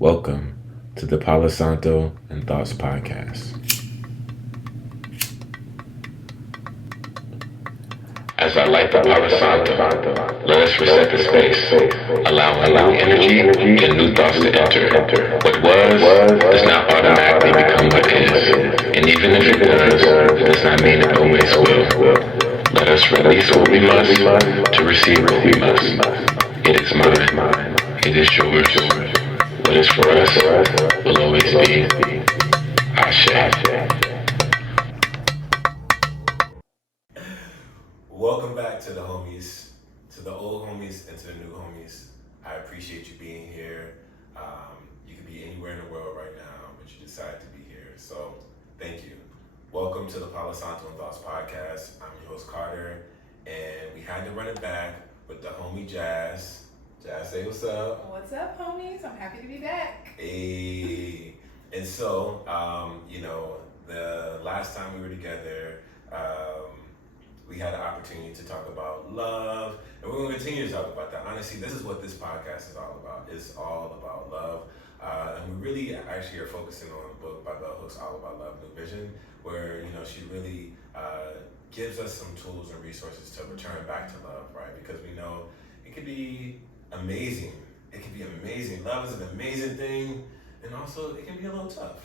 Welcome to the Palo Santo and Thoughts podcast. As I light the Palo Santo, let us reset the space, allowing new energy and new thoughts to enter. What was does not automatically become what is, and even if it does, it does not mean it always will. Let us release what we must to receive what we must. It is mine. It is yours. What is for us will always be Ashe. Welcome back to the homies, to the old homies and to the new homies. I appreciate you being here. You could be anywhere in the world right now, but you decided to be here. So thank you. Welcome to the Palo Santo and Thoughts podcast. I'm your host Carter, and we had to run it back with the homie Jazz. Jazz, say what's up. What's up, homies? I'm happy to be back. Hey. And so, the last time we were together, we had an opportunity to talk about love, and we're going to continue to talk about that. Honestly, this is what this podcast is all about. It's all about love. And we really actually are focusing on a book by Bell Hooks, All About Love, New Vision, where, she really gives us some tools and resources to return back to love, right? Because we know it could be amazing. It can be amazing. Love is an amazing thing, and also it can be a little tough.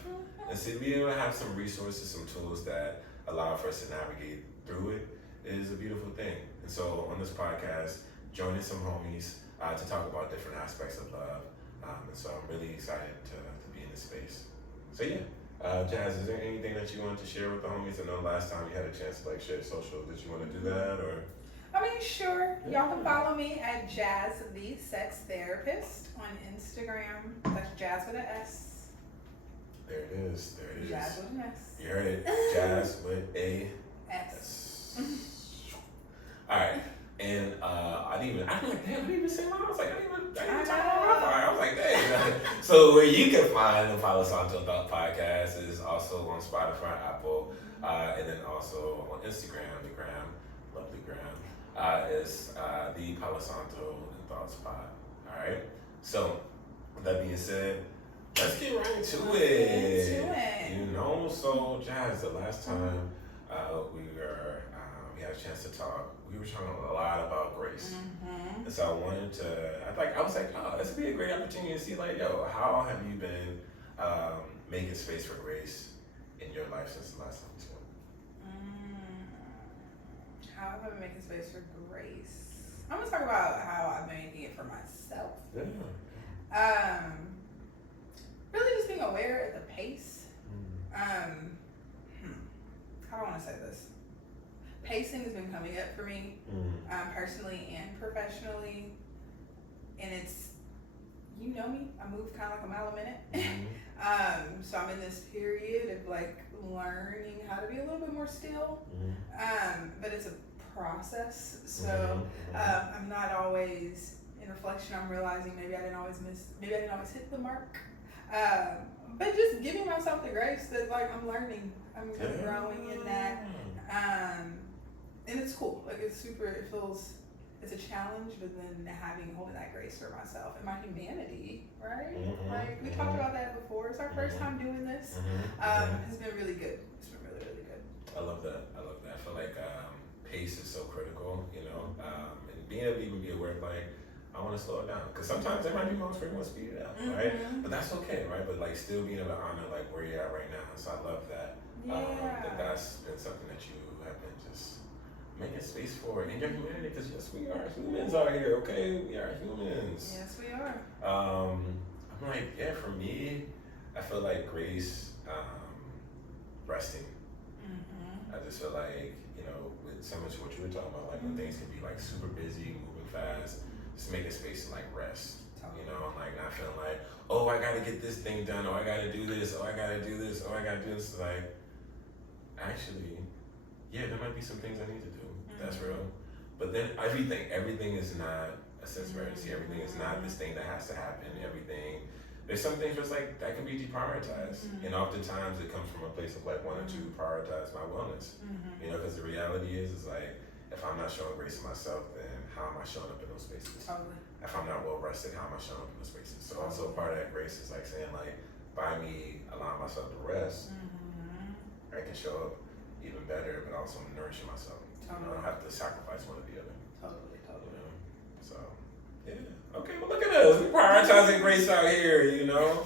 And so to be able to have some resources, some tools that allow for us to navigate through it is a beautiful thing. And so on this podcast, joining some homies to talk about different aspects of love. And so I'm really excited to be in this space. So yeah, Jazz, is there anything that you wanted to share with the homies? I know last time you had a chance to share social. Did you want to do that or? Sure. Y'all can follow me at Jazz the Sex Therapist on Instagram. That's Jazz with an S. There it is. Jazz with an S. You heard it. Jazz with a S. All right. And I didn't even say mine. I was like, I didn't even talk about my phone. I was like, dang. So where you can find the Palo Santo Thought Podcast is also on Spotify, Apple, and then also on Instagram, the gram, lovely gram. Is the Palo Santo and Thoughts Pod. All right. So with that being said, let's get right into it. So Jazz, the last time we had a chance to talk, we were talking a lot about grace. And so I was like, oh, this would be a great opportunity to see, how have you been making space for grace in your life since the last time we spoke? How have I been making space for grace? I'm gonna talk about how I'm making it for myself. Yeah. Really just being aware of the pace. How do I want to say this? Pacing has been coming up for me, personally and professionally, and it's, you know me, I move kind of like a mile a minute. So I'm in this period of learning how to be a little bit more still, but it's a process. So I'm not always in reflection. I'm realizing maybe I didn't always hit the mark. But just giving myself the grace that I'm learning, I'm growing in that, and it's cool. It's a challenge, but then holding that grace for myself and my humanity, right? We talked about that before. It's our first time doing this. It's been really good. It's been really, really good. I love that. I feel like pace is so critical, and being able to even be aware of I want to slow it down, because sometimes there might be moments where you want to speed it up, right? But that's okay, right? But still being able to honor where you're at right now. So I love that. That's been something that you have been just making space for in your humanity, because yes, we are humans out here, okay? We are humans. Yes, we are. For me, I feel like grace, resting. I just feel with so much what you were talking about, when things can be super busy, moving fast, just making space to rest. Not feeling oh, I gotta get this thing done, or I gotta do this, or I gotta do this, or I gotta do this. Actually, yeah, there might be some things I need to do. That's real. But then everything is not a sense of urgency. Everything is not this thing that has to happen. There's some things just that can be deprioritized. And oftentimes it comes from a place of wanting to prioritize my wellness. Because the reality is if I'm not showing grace to myself, then how am I showing up in those spaces? Totally. if I'm not well rested, how am I showing up in the spaces? So also part of that grace is like saying like, by me allowing myself to rest, I can show up even better, but also nourishing myself. I don't have to sacrifice one or the other. Totally. You know? So, yeah. Okay, well, look at us. We prioritizing grace out here, you know?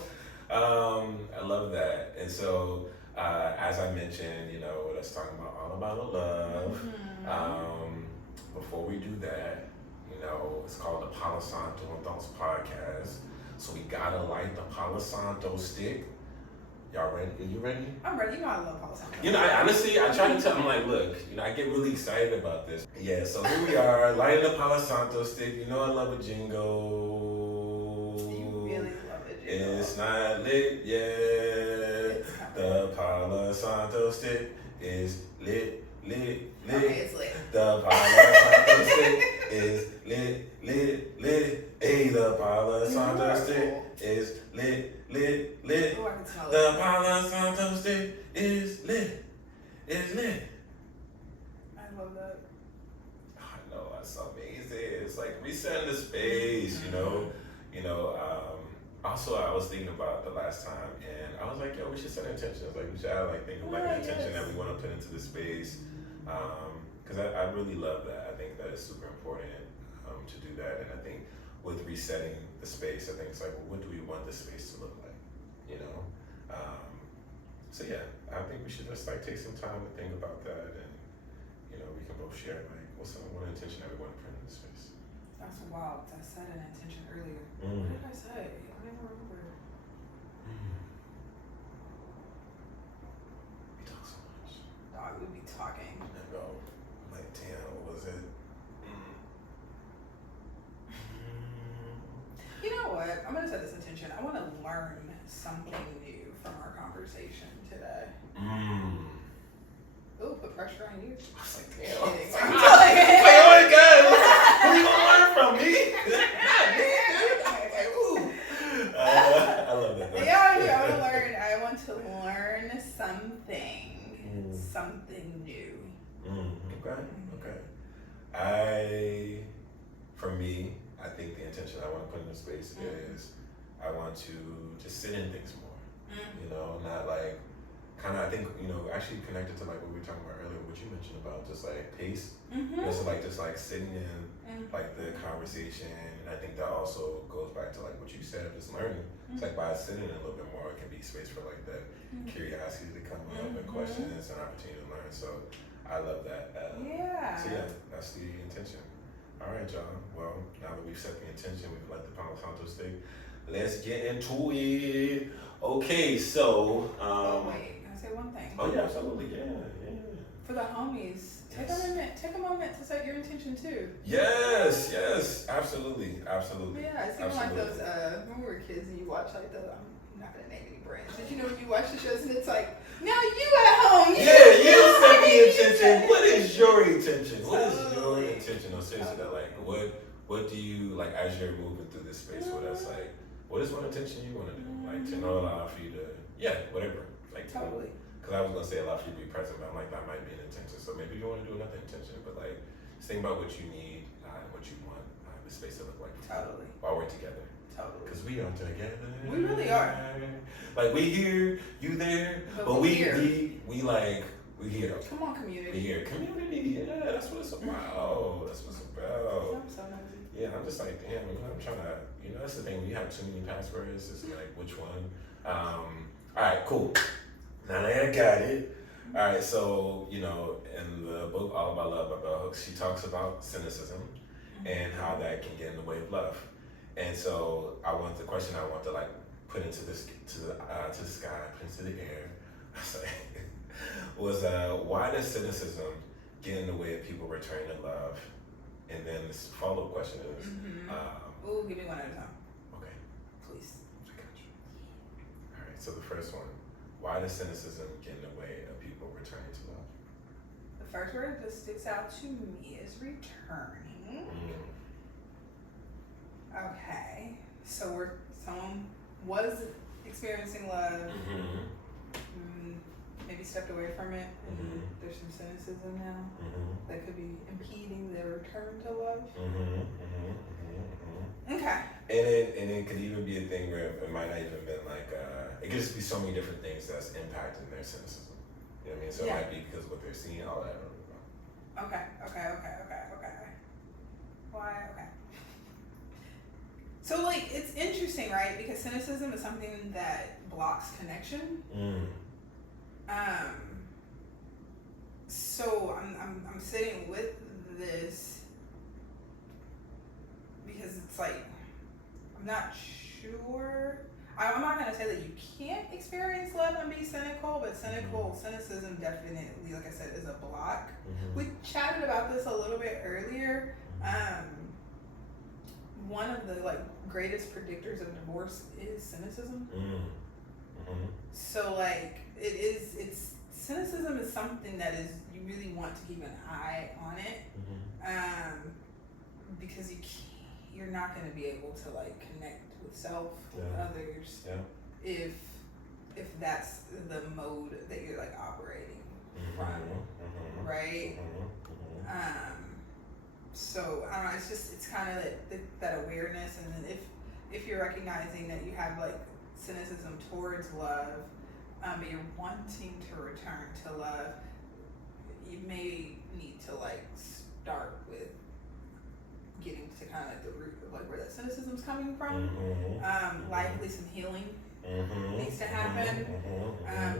I love that. And so, as I mentioned, you know, let's talk about all about love. Before we do that, you know, it's called the Palo Santo Adults Podcast. So we gotta light the Palo Santo stick. Y'all ready? Are you ready? I'm ready. You know I love Palo Santo. You know, I try to tell them, like, look, you know, I get really excited about this. Yeah, so here we are, lighting the Palo Santo stick. You know I love a jingle. You really love a jingle. It's not lit yet. The Palo Santo stick is lit. Okay, it's lit. The Palo Santo stick is lit. Hey, the Palo Santo stick is lit. Oh, I can smell The it. Palo Santo stick is lit. It's lit. I love that. I know, that's amazing. It's like resetting the space, you know. Also, I was thinking about the last time, and I was like, yo, we should set intentions. Like, we should think of like an intention that we want to put into the space. Because I really love that. I think that is super important to do that. And I think with resetting the space, I think it's like, well, what do we want this space to look like? You know? So yeah, I think we should just like take some time to think about that, and you know, we can both share like what's one intention that we want to put in the space. That's wild. I said an intention earlier. Mm. What did I say? I don't even remember. We talk so much. Dog, we be talking. I go like, damn, what was it? You know what? I'm gonna set this intention. I want to learn something new from our conversation today. Ooh, put pressure on you. I was like, damn. Kidding. It's like, I'm oh kidding. my god, who you gonna learn from me? Not me, dude. Like, ooh. I love that. Yeah, I want to learn something. Something new. Okay. For me, I think the intention I want to put in the space is I want to just sit in things more. You know, not like I think, you know, actually connected to like what we were talking about earlier, what you mentioned about just like pace. Just like sitting in like the conversation, and I think that also goes back to like what you said, just learning. It's like by sitting in a little bit more, it can be space for like that curiosity to come up and questions and opportunity to learn. So I love that. So yeah, that's the intention. All right, y'all. Well, now that we've set the intention, we've let the Palo Santo stick. Let's get into it. Okay, so. Wait, can I say one thing? Oh yeah, absolutely, yeah. For the homies, take a moment to set your intention too. Yes, absolutely. Yeah, it's even like those. When we were kids and you watch like the. I'm not gonna name any brands, but you know when you watch the shows and it's like, now you at home. Yeah, you set the intention. What is your intention? What is your intention? No, seriously, that like, what do you like as you're moving through this space? What is one intention you want to do? Like to know allow for you to, whatever. Like Totally. Because I was gonna say allow for you to be present, but I'm like that might be an intention. So maybe you want to do another intention, but like just think about what you need and what you want the space to look like. Totally. While we're together. Totally. Because we are together. We really are. Like we here, you there, but we here. We Come on, community. We here. Community, yeah, that's what it's about. I'm so nosy. Yeah, I'm just like, damn, I'm trying to, that's the thing, when you have too many passwords, it's like, which one? Alright, cool. Now that I got it. Alright, so, in the book All About Love by Bell Hooks, she talks about cynicism and how that can get in the way of love. And so the question I want to like put into this to the sky, put into the air, was why does cynicism get in the way of people returning to love? And then this follow-up question is, give me one at a time. Okay, Please. I got you. All right, so the first one, why does cynicism get in the way of people returning to love? The first word that sticks out to me is returning. Okay, so someone was experiencing love. maybe stepped away from it, and there's some cynicism now that could be impeding their return to love. Okay. And it could even be a thing where it might not even been like it could just be so many different things that's impacting their cynicism. You know what I mean? So it might be because of what they're seeing, all that. Okay. Why? Okay. So like it's interesting, right? Because cynicism is something that blocks connection. So I'm sitting with this because it's like I'm not sure. I'm not gonna say that you can't experience love and be cynical, but cynicism definitely, like I said, is a block. We chatted about this a little bit earlier. One of the like greatest predictors of divorce is cynicism. So like it's cynicism is something that is you really want to keep an eye on it, because you're not going to be able to like connect with self with others if that's the mode that you're like operating from, right? So I don't know. It's kind of that awareness, and then if you're recognizing that you have like cynicism towards love, but you're wanting to return to love, you may need to like start with getting to kind of like the root of like where that cynicism's coming from. Likely some healing needs to happen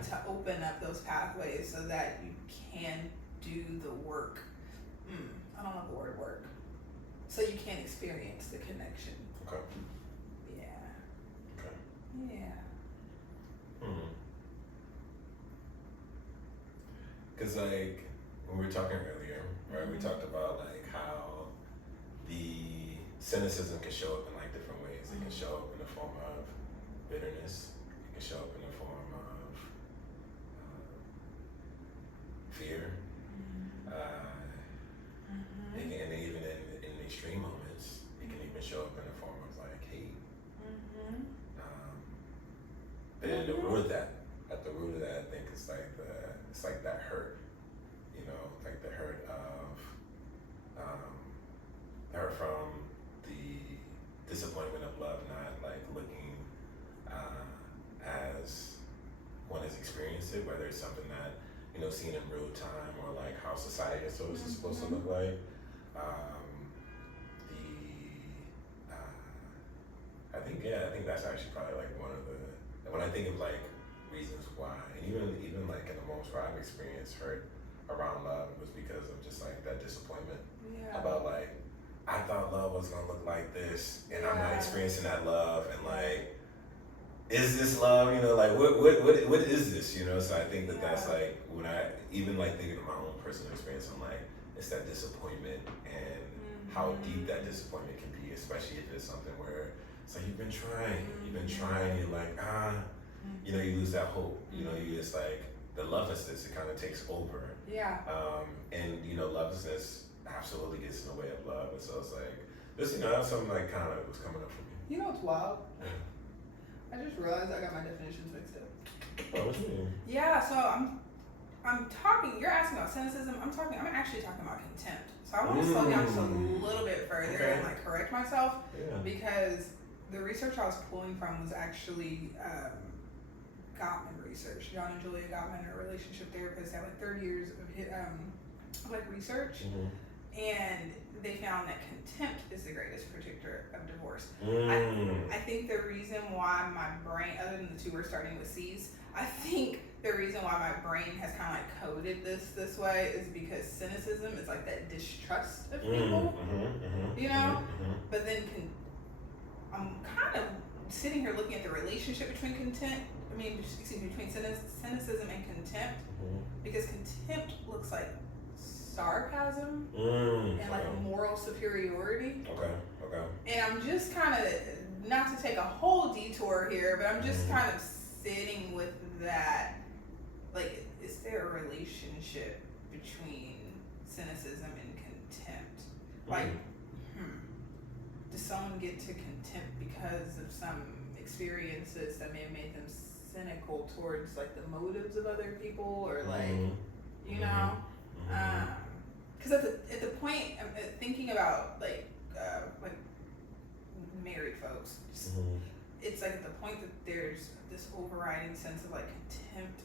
to open up those pathways so that you can do the work. I don't know the word work. So you can experience the connection. Okay. Yeah. Okay. Yeah. Because like when we were talking earlier, right? We talked about like how the cynicism can show up in like different ways. It can show up in the form of bitterness. It can show up in the form of fear. And even in extreme moments, it can even show up in the form of like hate. But at the root of that, I think it's like that hurt, you know, like the hurt from the disappointment of love not like looking as one has experienced it, whether it's something that, you know, seen in real time or like how society is supposed to look like. I think that's actually probably like one of the, when I think of like reasons why, and even like in the moments where I've experienced hurt around love, was because of just like that disappointment about like, I thought love was gonna look like this, and I'm not experiencing that love, and like, is this love? You know, like what is this? You know, so I think that's like when I even like thinking of my own personal experience, I'm like, it's that disappointment and how deep that disappointment can be, especially if it's something where it's like you've been trying, you're like you know, you lose that hope. You know, you just like the lovelessness, it kind of takes over. And you know, lovelessness absolutely gets in the way of love, and so it's like this, you know, that's something like kind of was coming up for me. You know what's wild? I just realized I got my definitions mixed up. Oh, what you mean? Yeah, so I'm talking. You're asking about cynicism. I'm actually talking about contempt. So I want to slow down just a little bit further and like correct myself because the research I was pulling from was actually Gottman research. John and Julia Gottman are relationship therapists. They have like 30 years of like research, and they found that contempt is the greatest predictor of divorce. I think the reason why my brain, other than the two we're starting with C's, I think the reason why my brain has kind of like coded this way is because cynicism is like that distrust of people, you know? But then I'm kind of sitting here looking at the relationship between between cynicism and contempt, because contempt looks like sarcasm and like moral superiority. Okay. And I'm just kind of, not to take a whole detour here, but I'm just kind of sitting with that. Like, is there a relationship between cynicism and contempt? Like, does someone get to contempt because of some experiences that may have made them cynical towards like the motives of other people, or like, you Mhm. know, Mhm. because at the point I'm thinking about like married folks, Mhm. it's like at the point that there's this overriding sense of like contempt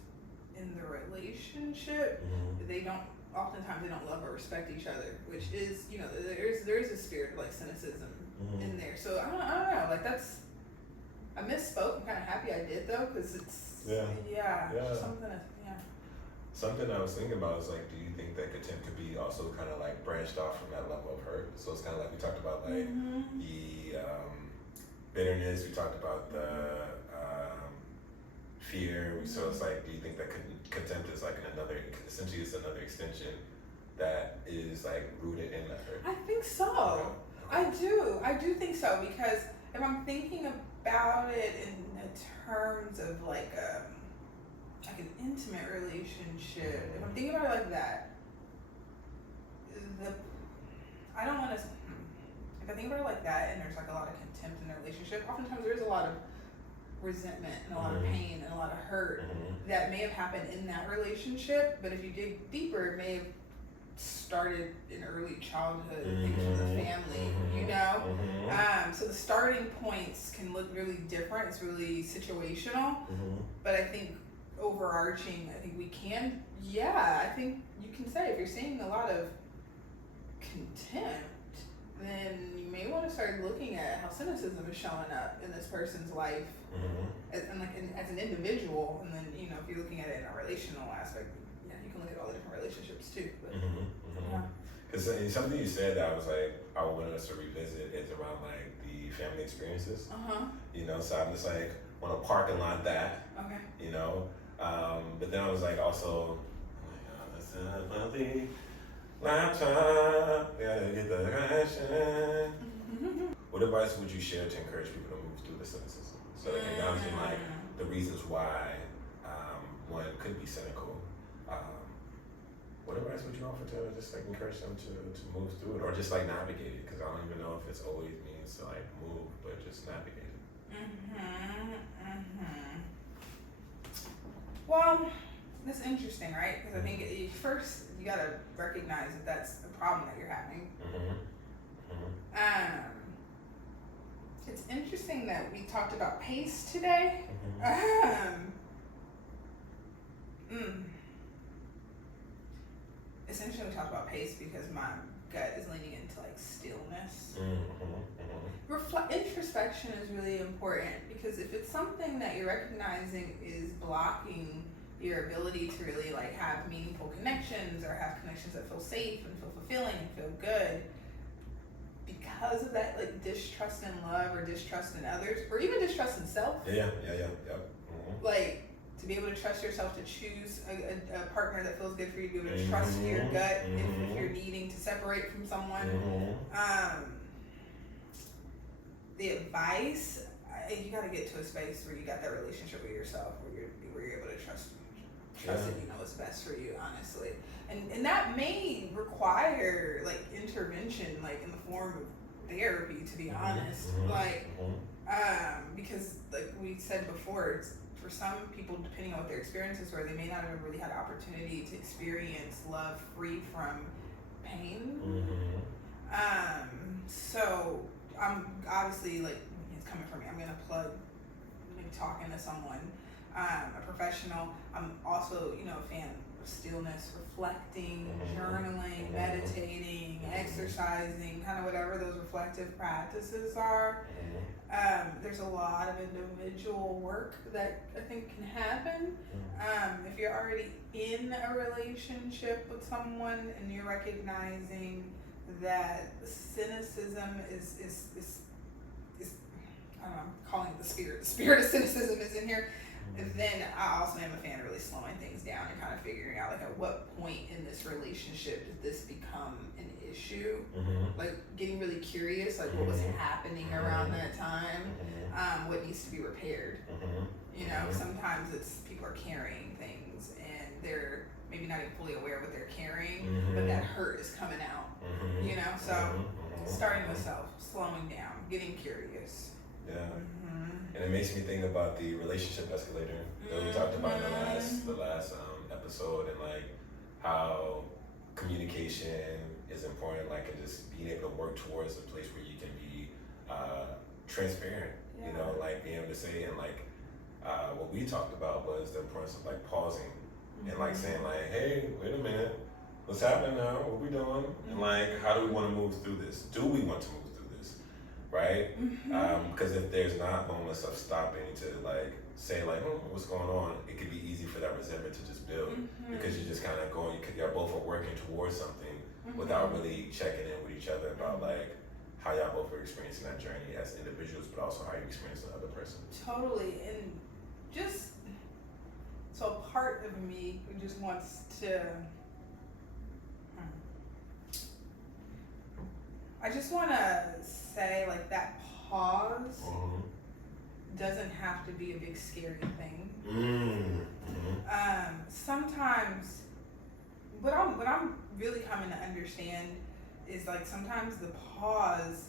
in the relationship, Mhm. they don't oftentimes they don't love or respect each other, which is, you know, there is a spirit of like cynicism in there. So I don't know, like that's, I misspoke. I'm kind of happy I did though, because it's Yeah. something that, Something I was thinking about is like, do you think that contempt could be also kind of like branched off from that level of hurt? So it's kind of like we talked about like the bitterness, we talked about the fear. So it's like, do you think that contempt is like essentially it's another extension that is like rooted in that hurt? I think so. Okay. I do think so, because if I'm thinking about it in the terms of like an intimate relationship, if I'm thinking about it like that, I don't want to. If I think about it like that, and there's like a lot of contempt in the relationship, oftentimes there is a lot of resentment and a lot of pain and a lot of hurt that may have happened in that relationship. But if you dig deeper, it may have started in early childhood, things from the family, you know? So the starting points can look really different. It's really situational. But I think overarching, I think I think you can say if you're seeing a lot of contempt, then you may want to start looking at how cynicism is showing up in this person's life as an individual. And then, you know, if you're looking at it in a relational aspect, yeah, you can look at all the different relationships too. But, because something you said that I was like, I wanted us to revisit is around like the family experiences. You know, so I'm just like, want to park and lot that. Okay. You know, but then I was like, also, this is lovely laptop, gotta get the connection. What advice would you share to encourage people to move through the cynicism? So like acknowledging like the reasons why one could be cynical. What advice would you offer to just like encourage them to move through it, or just like navigate it? Because I don't even know if it's always means to like move, but just navigate it. Well, that's interesting, right? Because I think first you gotta recognize that that's a problem that you're having. It's interesting that we talked about pace today. It's interesting we talked about pace because my gut is leaning into like stillness. Introspection is really important, because if it's something that you're recognizing is blocking your ability to really like have meaningful connections, or have connections that feel safe and feel fulfilling and feel good, because of that like distrust in love or distrust in others, or even distrust in self. Like to be able to trust yourself to choose a partner that feels good for you, to be able to trust your gut if you're needing to separate from someone. The advice, you got to get to a space where you got that relationship with yourself, where you're able to trust that you know what's best for you, honestly. And that may require like intervention, like in the form of therapy, to be honest. Because like we said before, it's, for some people, depending on what their experiences were, they may not have really had the opportunity to experience love free from pain. So I'm obviously, like, it's coming from me, I'm gonna plug maybe talking to someone, a professional. I'm also, you know, a fan of stillness, reflecting, journaling, meditating, exercising, kind of whatever those reflective practices are. There's a lot of individual work that I think can happen. If you're already in a relationship with someone and you're recognizing that cynicism is I don't know, I'm calling it the spirit of cynicism is in here, then I also am a fan of really slowing things down and kind of figuring out, like, at what point in this relationship did this become an issue? Like getting really curious, like what was happening around that time, what needs to be repaired. You know, sometimes it's people are carrying things and they're maybe not even fully aware of what they're carrying, but that hurt is coming out. You know, so starting with self, slowing down, getting curious. Yeah. And it makes me think about the relationship escalator that we talked about in the last episode, and like how communication is important, like, and just being able to work towards a place where you can be transparent, you know, like being able to say, and like what we talked about was the importance of like pausing and like saying like, hey, wait a minute, what's happening now? What we doing? And like, how do we want to move through this? Do we want to move through this? Right? Because if there's not moments of stopping to like say like, what's going on, it could be easy for that resentment to just build because you're just kind of going, you're both are working towards something without really checking in with each other about like how y'all both are experiencing that journey as individuals, but also how you experience the other person. Totally. And just so a part of me who just wants to I just want to say like that pause doesn't have to be a big scary thing. Sometimes what I'm really coming to understand is like sometimes the pause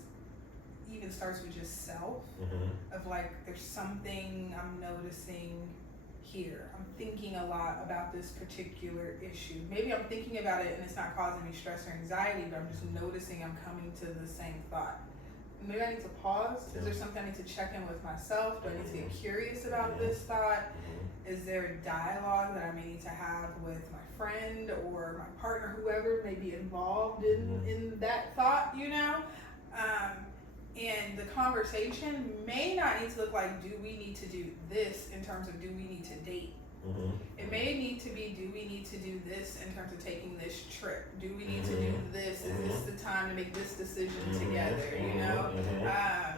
even starts with just self of like there's something I'm noticing here. I'm thinking a lot about this particular issue. Maybe I'm thinking about it and it's not causing me stress or anxiety, but I'm just noticing I'm coming to the same thought. Maybe I need to pause. Is there something I need to check in with myself? Do I need to get curious about this thought? Is there a dialogue that I may need to have with my friend or my partner, whoever may be involved in that thought, you know? And the conversation may not need to look like, do we need to do this in terms of do we need to date? It may need to be, do we need to do this in terms of taking this trip? Do we need to do this? Is this the time to make this decision together, you know?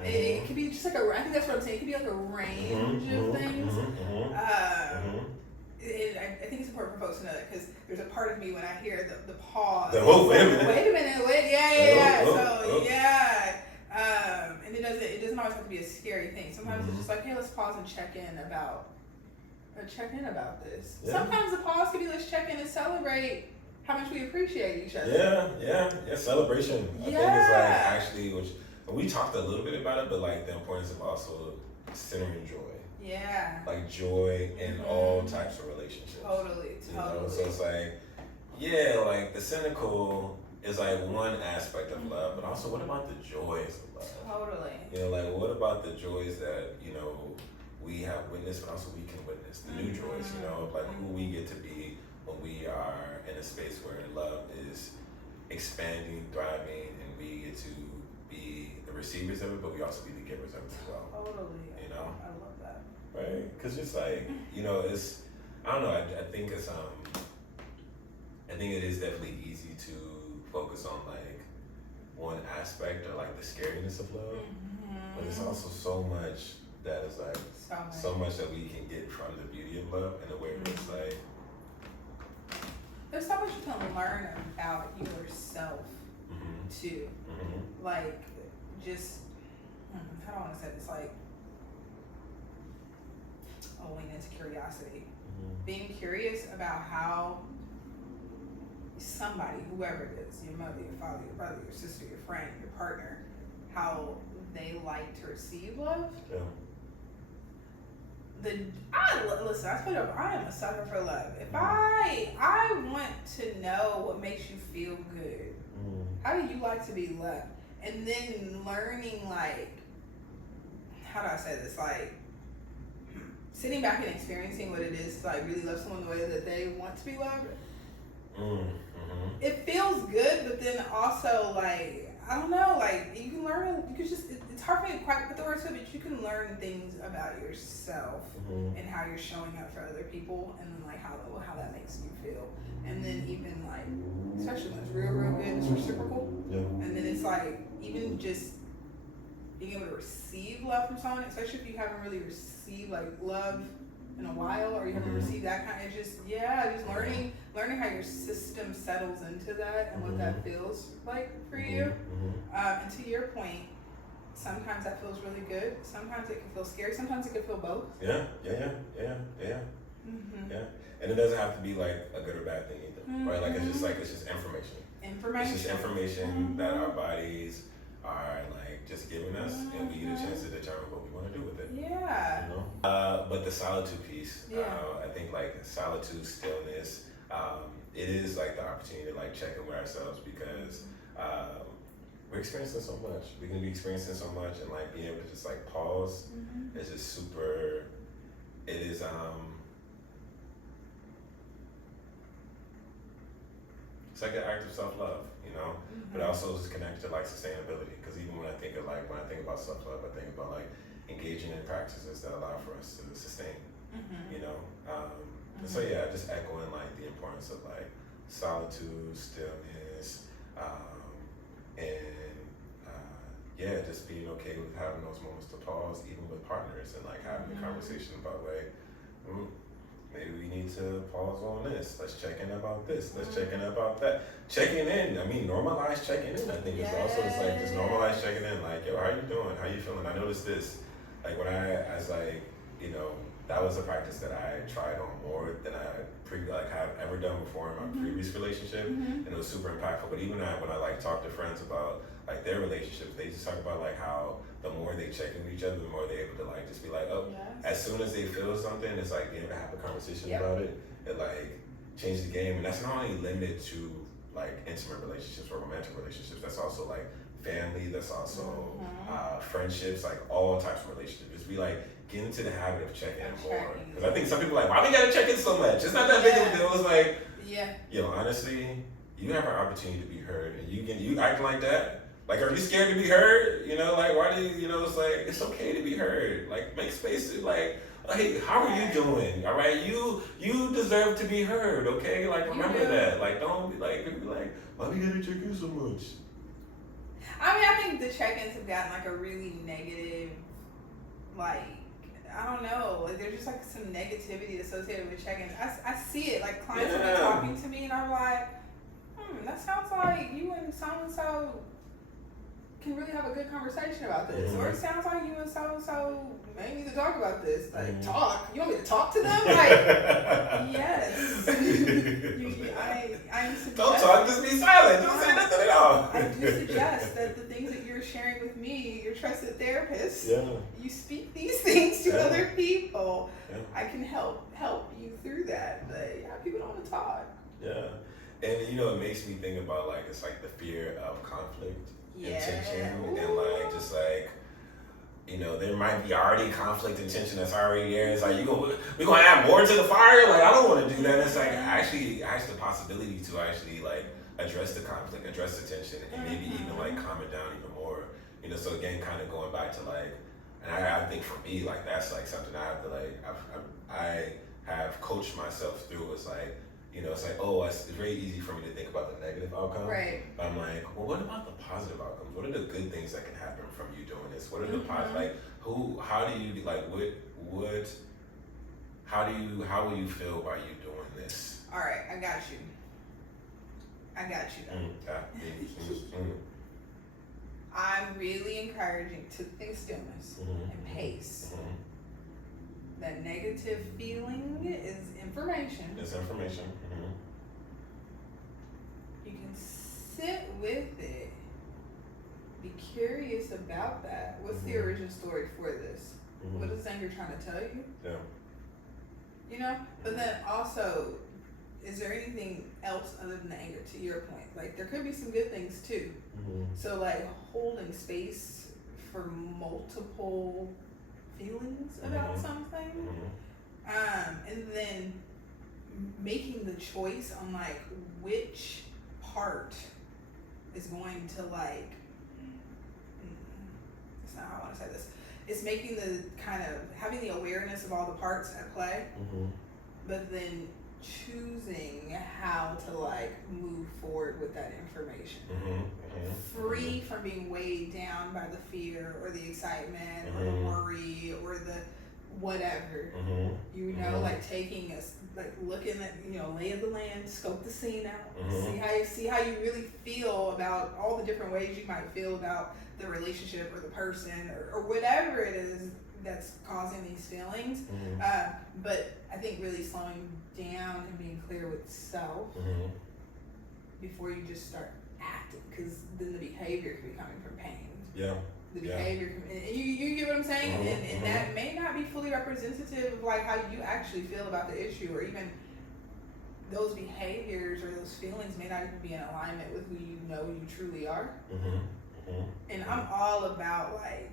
It could be just like I think that's what I'm saying, it could be like a range of things. I think it's important for folks to know that because there's a part of me when I hear the pause. Wait a minute. And it doesn't always have to be a scary thing. Sometimes it's just like, hey, let's pause and check in about this. Sometimes the pause can be let's check in and celebrate how much we appreciate each other. Yeah. Celebration. I think it's like actually, which we talked a little bit about it, but like the importance of also centering joy. Yeah. Like joy in all types of relationships. Totally. You know? So it's like, like the cynical is like one aspect of love, but also what about the joys of love? Totally. You know, like what about the joys that, you know, we have witnessed, but also we can witness the new joys, you know, of like who we get to be when we are in a space where love is expanding, thriving, and we get to be the receivers of it, but we also be the givers of it as well. Totally. You know? I love that. Right? Because it's like, you know, it's, I don't know, I think it's, I think it is definitely easy to focus on like one aspect or like the scariness of love, but it's also so much that is like, so much that we can get from the beauty of love in a way where it's like, there's so much you can learn about yourself too. Like just how do I want to say this? Like lean into curiosity. Being curious about how somebody, whoever it is, your mother, your father, your brother, your sister, your friend, your partner, how they like to receive love. Listen, I told you, I am a sucker for love. If I want to know what makes you feel good. How do you like to be loved? And then learning, like, how do I say this? Like, sitting back and experiencing what it is to like really love someone the way that they want to be loved. It feels good, but then also like, I don't know, like you can learn, you can just, it's hard for me to quite put the words to it, but you can learn things about yourself and how you're showing up for other people, and then like how that makes you feel. And then even like, especially when it's real good, it's reciprocal. And then it's like, even just being able to receive love from someone, especially if you haven't really received like love in a while, or you haven't received that kind of, just learning how your system settles into that and what that feels like for you. And to your point, sometimes that feels really good, sometimes it can feel scary, sometimes it can feel both. Yeah. And it doesn't have to be like a good or bad thing either, right? Like it's just information. It's just information that our bodies are like just giving us, and we get a chance to determine what we want to do with it. Yeah. You know? But the solitude piece, I think like solitude, stillness, it is like the opportunity to like check in with ourselves, because we're experiencing so much. We're gonna be experiencing so much, and like being able to just like pause is just super. It is it's like an act of self-love, you know, but also it's connected to like sustainability. Because even when I think about self-love, I think about like engaging in practices that allow for us to sustain, you know. And so yeah, just echoing like the importance of like solitude, stillness, and yeah, just being okay with having those moments to pause, even with partners, and like having a conversation about like, maybe we need to pause on this. Let's check in about this. Let's check in about that. Checking in. I mean, normalize checking in. I think it's also it's like just normalize checking in. Like, yo, how you doing? How you feeling? I noticed this. Like when I was like, you know, that was a practice that I tried on more than I have ever done before in my previous relationship, and it was super impactful. But even when I like talk to friends about like their relationships, they just talk about like how the more they check in with each other, the more they're able to like just be like, oh, as soon as they feel something, it's like being able to have a conversation about it. It like changed the game, and that's not only limited to like intimate relationships or romantic relationships. That's also like family. That's also friendships, like all types of relationships. Just be like get into the habit of checking in more. Because I think some people are like, why we gotta check in so much? It's not that big of a deal. It's like, yo, honestly, you have an opportunity to be heard, and you acting like that. Like, are you scared to be heard? You know, like, why do you know, it's like, it's okay to be heard. Like, make space to, like, hey, how are you doing? All right, you deserve to be heard, okay? Like, remember that. Like, don't be like, why we gotta check in so much? I mean, I think the check-ins have gotten, like, a really negative, like, I don't know, like, there's just, like, some negativity associated with check-ins. I see it, like, clients have been talking to me, and I'm like, that sounds like you and so-and-so can really have a good conversation about this. Or it sounds like you and so-and-so may need to talk about this. Like, talk? You want me to talk to them? Like, yes. I suggest, don't talk, just be silent. Don't say nothing at all. I do suggest that the things that you're sharing with me, your trusted therapist, you speak these things to other people. I can help you through that. But people don't want to talk. Yeah. And you know, it makes me think about like, it's like the fear of conflict. And tension, and like just like, you know, there might be already conflict and tension that's already there. It's like we're gonna add more to the fire. Like I don't want to do that. It's like actually the possibility to actually like address the conflict, address the tension, and maybe even like calm it down even more. You know, so again, kind of going back to like, and I think for me like that's like something I have to like I have coached myself through. It's like, you know, it's like, it's very easy for me to think about the negative outcome. Right. But I'm like, well, what about the positive outcomes? What are the good things that can happen from you doing this? What are the positive, like, how do you, like, how will you feel by you doing this? All right, I got you. I'm really encouraging to think stillness and pace. That negative feeling is information. It's information. You can sit with it. Be curious about that. What's the origin story for this? What is anger trying to tell you? Yeah. You know? But then also, is there anything else other than the anger, to your point? Like, there could be some good things too. So, like, holding space for multiple feelings about something, and then making the choice on like which part is going to like, it's not how I want to say this, it's making the kind of having the awareness of all the parts at play, but then choosing how to like move forward with that information, free from being weighed down by the fear or the excitement or the worry or the whatever, you know, like taking like looking at, you know, lay of the land, scope the scene out, see how you really feel about all the different ways you might feel about the relationship or the person or whatever it is that's causing these feelings. But I think really slowing down and being clear with self before you just start acting, because then the behavior can be coming from pain. Yeah. The behavior, and you get what I'm saying, and that may not be fully representative of like how you actually feel about the issue, or even those behaviors or those feelings may not even be in alignment with who you know you truly are. And I'm all about like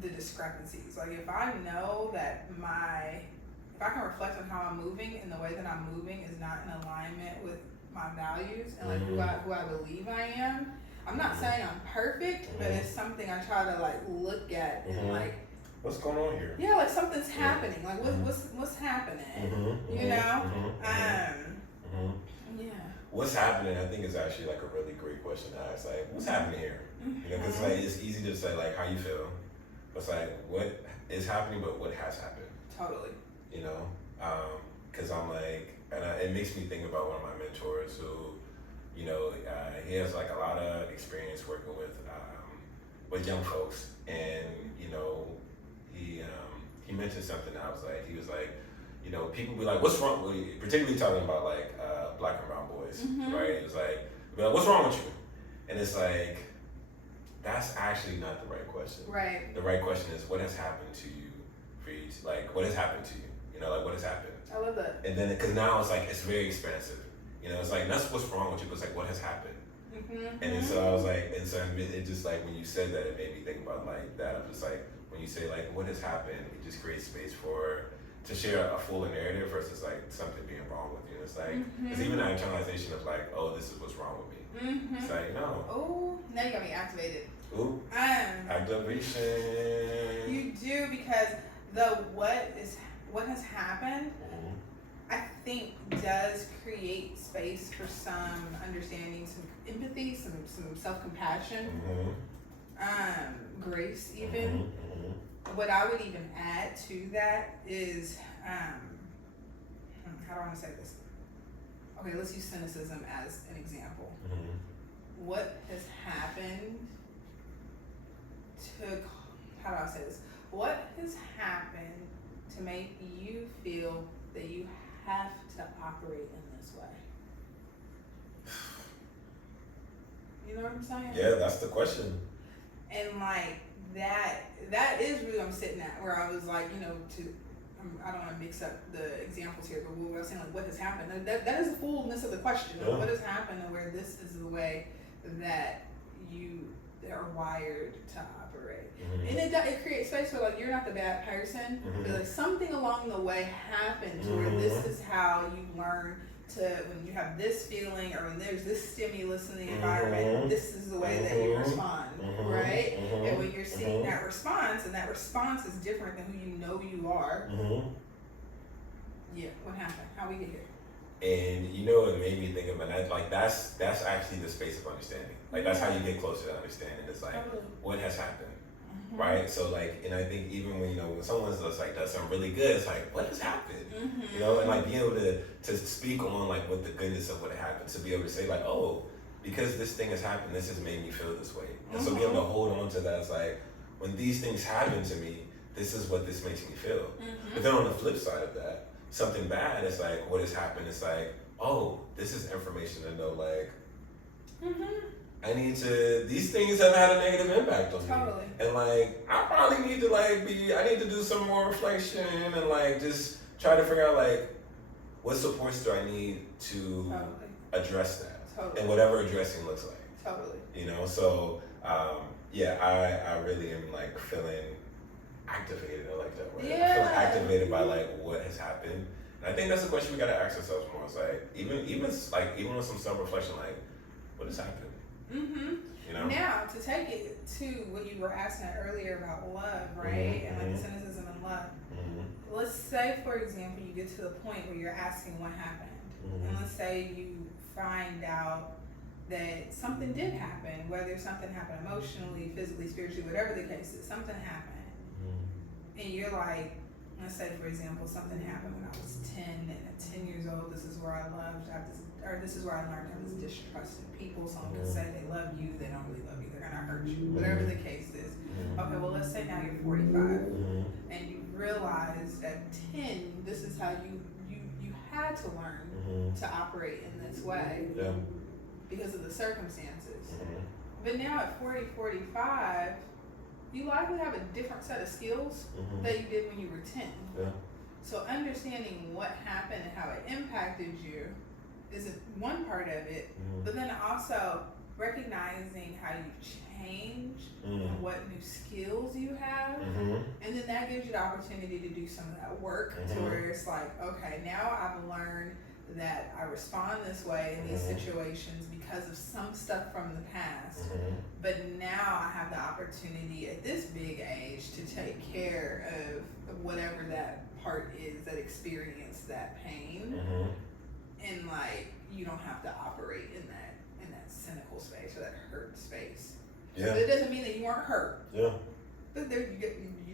the discrepancies. Like if I know that if I can reflect on how I'm moving and the way that I'm moving is not in alignment with my values and like who I believe I am. I'm not saying I'm perfect, but it's something I try to like look at and like, what's going on here? Yeah, like something's happening. Like what's happening? You know? Yeah. What's happening? I think is actually like a really great question to ask. Like, what's happening here? You know, because like it's easy to say like how you feel, but it's like what is happening, but what has happened? Totally. You know, because I'm like, and it makes me think about one of my mentors who. You know, he has like a lot of experience working with young folks, and you know, he mentioned something that he was like, you know, people be like, what's wrong with you? Particularly talking about like black and brown boys, right? It was like, what's wrong with you? And it's like, that's actually not the right question. Right. The right question is, what has happened to you? For you, like, what has happened to you? You know, like what has happened? I love that. And then, because now it's like it's very expansive. You know, it's like, that's what's wrong with you, but it's like, what has happened? And then so I was like, and so it just like, when you said that, it made me think about like that. I'm just like, when you say like, what has happened, it just creates space to share a fuller narrative versus like something being wrong with you. And it's like, it's even that internalization of like, oh, this is what's wrong with me. It's like, no. Oh, now you got me activated. Ooh, activation. You do, because what has happened, I think does create space for some understanding, some empathy, some self-compassion, grace even. What I would even add to that is, how do I want to say this? Okay, let's use cynicism as an example. What has happened how do I say this? What has happened to make you feel that you have to operate in this way? You know what I'm saying? Yeah, that's the question. And like that is really what I'm sitting at, where I was like, you know, I don't want to mix up the examples here, but what I was saying, like what has happened, that is the fullness of the question. Like, what has happened and where this is the way that you are wired to operate. And it creates space where like you're not the bad person, but like something along the way happened to where this is how you learn to, when you have this feeling or when there's this stimulus in the environment, this is the way that you respond, right? And when you're seeing that response, and that response is different than who you know you are, yeah, what happened? How we get here? And you know, it made me think of it. Like that's actually the space of understanding. Like that's how you get closer to understanding. It's like what has happened, right? So like, and I think even when when someone's just like does something really good, it's like what has happened, you know, and like being able to speak on like what the goodness of what happened, to be able to say like, oh, because this thing has happened, this has made me feel this way, and so being able to hold on to that, it's like when these things happen to me, this is what this makes me feel. But then on the flip side of that, something bad is like what has happened. It's like, oh, this is information to know. Like, I need to. These things have had a negative impact on me, and like I probably need to I need to do some more reflection and like just try to figure out like what supports do I need to address that, and whatever addressing looks like. You know, so yeah, I really am like feeling activated. I like that word. I feel activated by like what has happened. And I think that's a question we gotta ask ourselves more. It's like even with some self-reflection, like what has happened? You know? Now to take it to what you were asking earlier about love, right? And like cynicism and love. Let's say, for example, you get to the point where you're asking what happened. And let's say you find out that something did happen, whether something happened emotionally, physically, spiritually, whatever the case is, something happened. And you're like, let's say, for example, something happened when I was 10, and at 10 years old, this is where I learned to have this distrust in people. Someone can say they love you, they don't really love you, they're gonna hurt you, whatever the case is. Okay, well, let's say now you're 45, and you realize at 10, this is how you had to learn to operate in this way. because of the circumstances. Mm-hmm. But now at 40, 45, you likely have a different set of skills Mm-hmm. that you did when you were 10. Yeah. So understanding what happened and how it impacted you is one part of it, Mm-hmm. but then also recognizing how you've changed Mm-hmm. and what new skills you have. Mm-hmm. And then that gives you the opportunity to do some of that work to Mhm. where it's like, okay, now I've learned that I respond this way in these Mhm. situations because of some stuff from the past. Mm-hmm. But now I have the opportunity at this big age to take care of whatever that part is that experienced that pain. Mm-hmm. And like, you don't have to operate in that cynical space or that hurt space. Yeah. But it doesn't mean that you weren't hurt. Yeah. But there you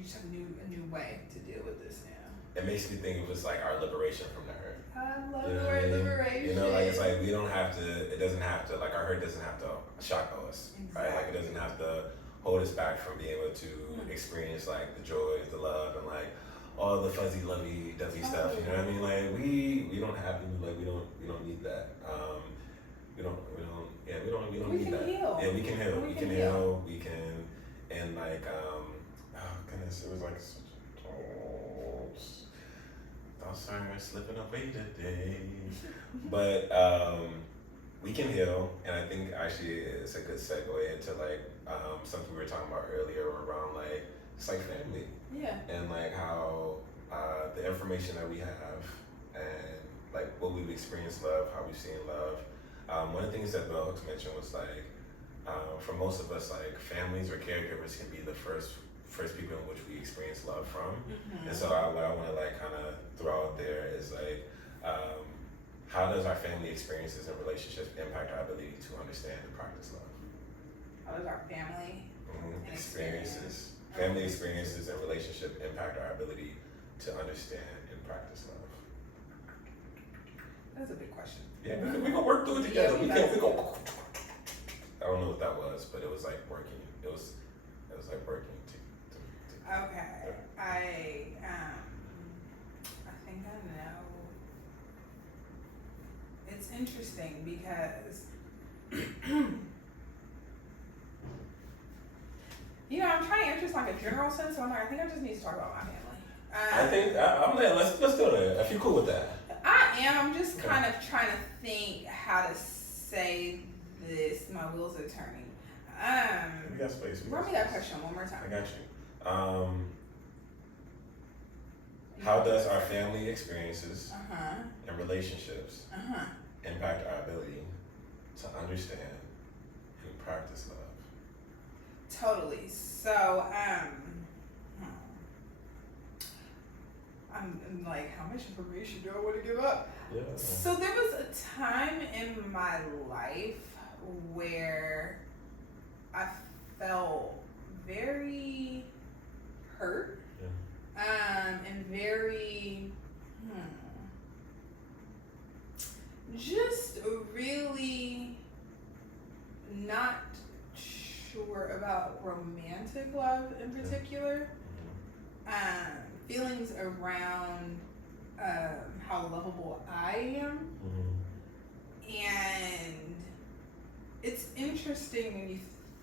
just have a new way to deal with this now. It makes me think it was like our liberation from the hurt. I love You know the what I word mean? liberation. You know, like it's like we don't have to. It doesn't have to. Like our hurt doesn't have to shock us, right? Like it doesn't have to hold us back from being able to experience like the joy, the love, and like all the fuzzy, lovey-dovey stuff. You know what I mean? Like we don't have like we don't need that. We don't We need can that. heal. Yeah, we can heal. We We can can heal. heal. We can, and like oh goodness, it was like such a thoughts are slipping away today. But we can heal, and I think actually it's a good segue into like something we were talking about earlier around like it's like family. Yeah. And like how the information that we have and like what we've experienced love, how we've seen love. One of the things that Bell Hooks mentioned was like for most of us, like families or caregivers can be the first people in which we experience love from. Mm-hmm. And so what I want to like kind of throw out there is like how does our family experiences and relationships impact our ability to understand and practice love? How does our family Experiences. Family experiences and relationship impact our ability to understand and practice love. That's a big question. Yeah, we can work through it together. Yeah, we go. I don't know what that was, but it was like working. It was like working. Okay. I think I know. It's interesting because you know, I'm trying to answer this like a general sense, so I'm like, I think I just need to talk about my family. I think I'm there. Let's do that. If you're cool with that. I am. I'm just kind of trying to think how to say this. My wheels are turning. We got space. Run me that question one more time. I got you. How does our family experiences and relationships impact our ability to understand and practice love? Totally. So, I'm like, how much information do I want to give up? Yeah. So there was a time in my life where I felt very hurt, and very, just really not sure about romantic love in particular. Feelings around how lovable I am. And it's interesting when you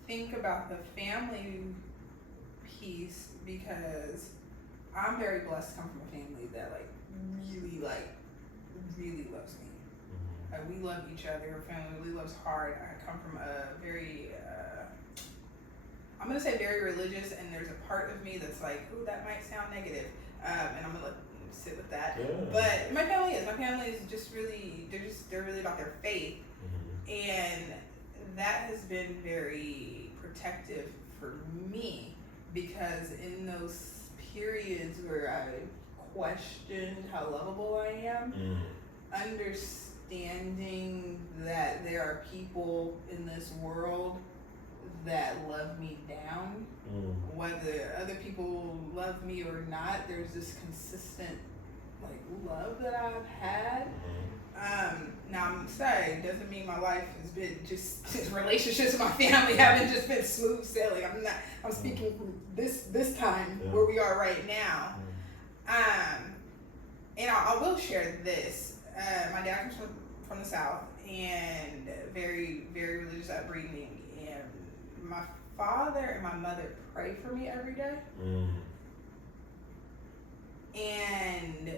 think about the family piece, because I'm very blessed to come from a family that really loves me. We love each other. Our family really loves hard. I come from a very I'm gonna say very religious, and there's a part of me that's like, ooh, that might sound negative, and I'm gonna sit with that. Yeah. But my family is just really, they're really about their faith, and that has been very protective for me, because in those periods where I questioned how lovable I am, understanding that there are people in this world that love me down, whether other people love me or not, there's this consistent like love that I've had. Now I'm sorry, doesn't mean my life has been just relationships with my family haven't just been smooth sailing. I'm speaking from this time where we are right now. And I will share this. My dad comes from the South, and very, very religious upbringing. And my father and my mother pray for me every day. And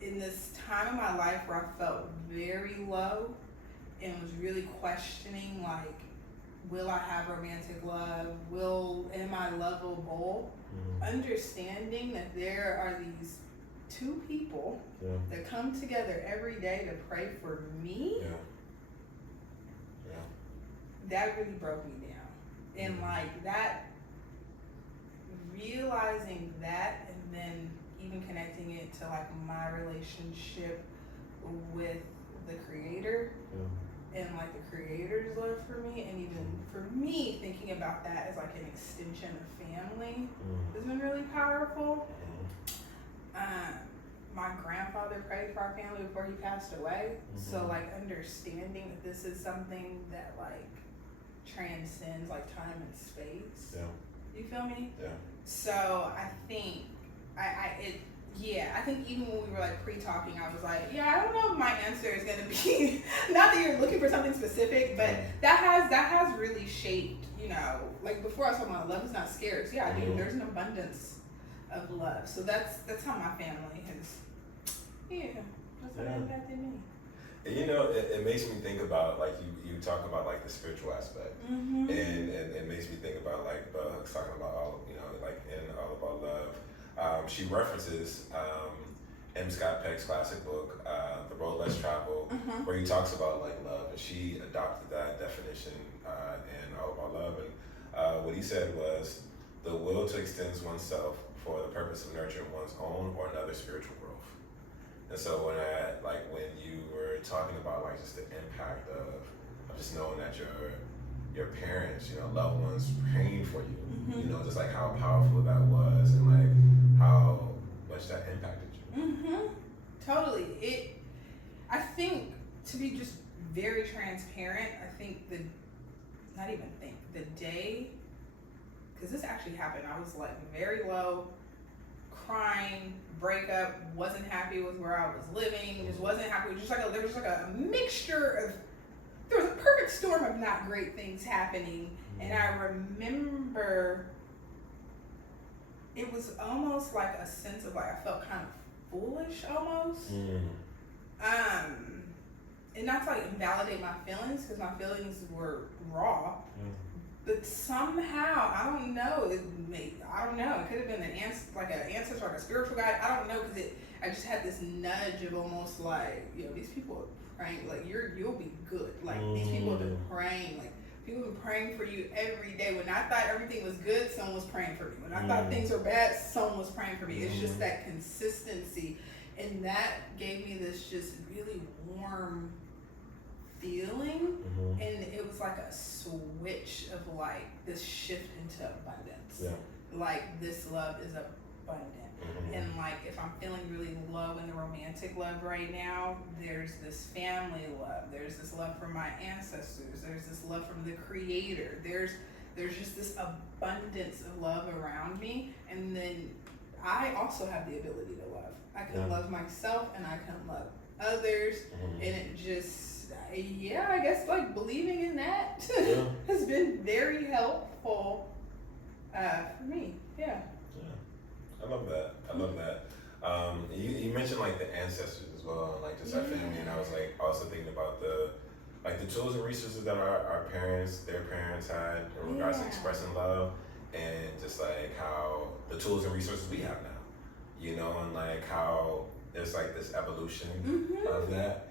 in this time of my life where I felt very low and was really questioning, like, will I have romantic love? Am I lovable? Understanding that there are these two people that come together every day to pray for me, that really broke me down. And like that, realizing that, and then even connecting it to like my relationship with the Creator, and like the Creator's love for me, and even for me thinking about that as like an extension of family has been really powerful. My grandfather prayed for our family before he passed away, so like understanding that this is something that like transcends like time and space. You feel me? So I think I think even when we were like pre-talking, I was like, I don't know if my answer is gonna be not that you're looking for something specific, but that has really shaped, you know, like before I was talking about love is not scarce. I do. There's an abundance of love. So that's how my family has that's what impacted me. And you know, it makes me think about like you talk about like the spiritual aspect, and it makes me think about like Bell Hooks talking about all, you know, like in All About Love. She references M. Scott Peck's classic book, The Road Less Traveled, where he talks about like love, and she adopted that definition in All About Love. And what he said was the will to extend oneself for the purpose of nurturing one's own or another spiritual growth. And so when you were talking about like just the impact of just knowing that your parents, you know, loved ones praying for you, you know, just like how powerful that was, and like how much that impacted you. Totally. I think, to be just very transparent, I think the day, because this actually happened, I was like very low, crying, breakup, wasn't happy with where I was living, just wasn't happy. There was like a mixture of, there was a perfect storm of not great things happening. And I remember it was almost like a sense of like, I felt kind of foolish almost. And not to like invalidate my feelings, because my feelings were raw. But somehow, I don't know, it could have been an ancestor, like a spiritual guide, I don't know, because I just had this nudge of almost like, you know, these people are praying, like you'll be good, like these people have been praying, like people have been praying for you every day. When I thought everything was good, someone was praying for me. When I thought things were bad, someone was praying for me. It's just that consistency, and that gave me this just really warm feeling, and it was like a switch of like this shift into abundance. Like this love is abundant, and like if I'm feeling really low in the romantic love right now, there's this family love, there's this love from my ancestors, there's this love from the Creator, there's just this abundance of love around me. And then I also have the ability to love. I can love myself, and I can love others, and it just, I guess like believing in that has been very helpful for me. I love that. You mentioned like the ancestors as well, and like just our family, and I was like also thinking about the tools and resources that their parents had in regards to expressing love, and just like how the tools and resources we have now, you know, and like how there's like this evolution of that.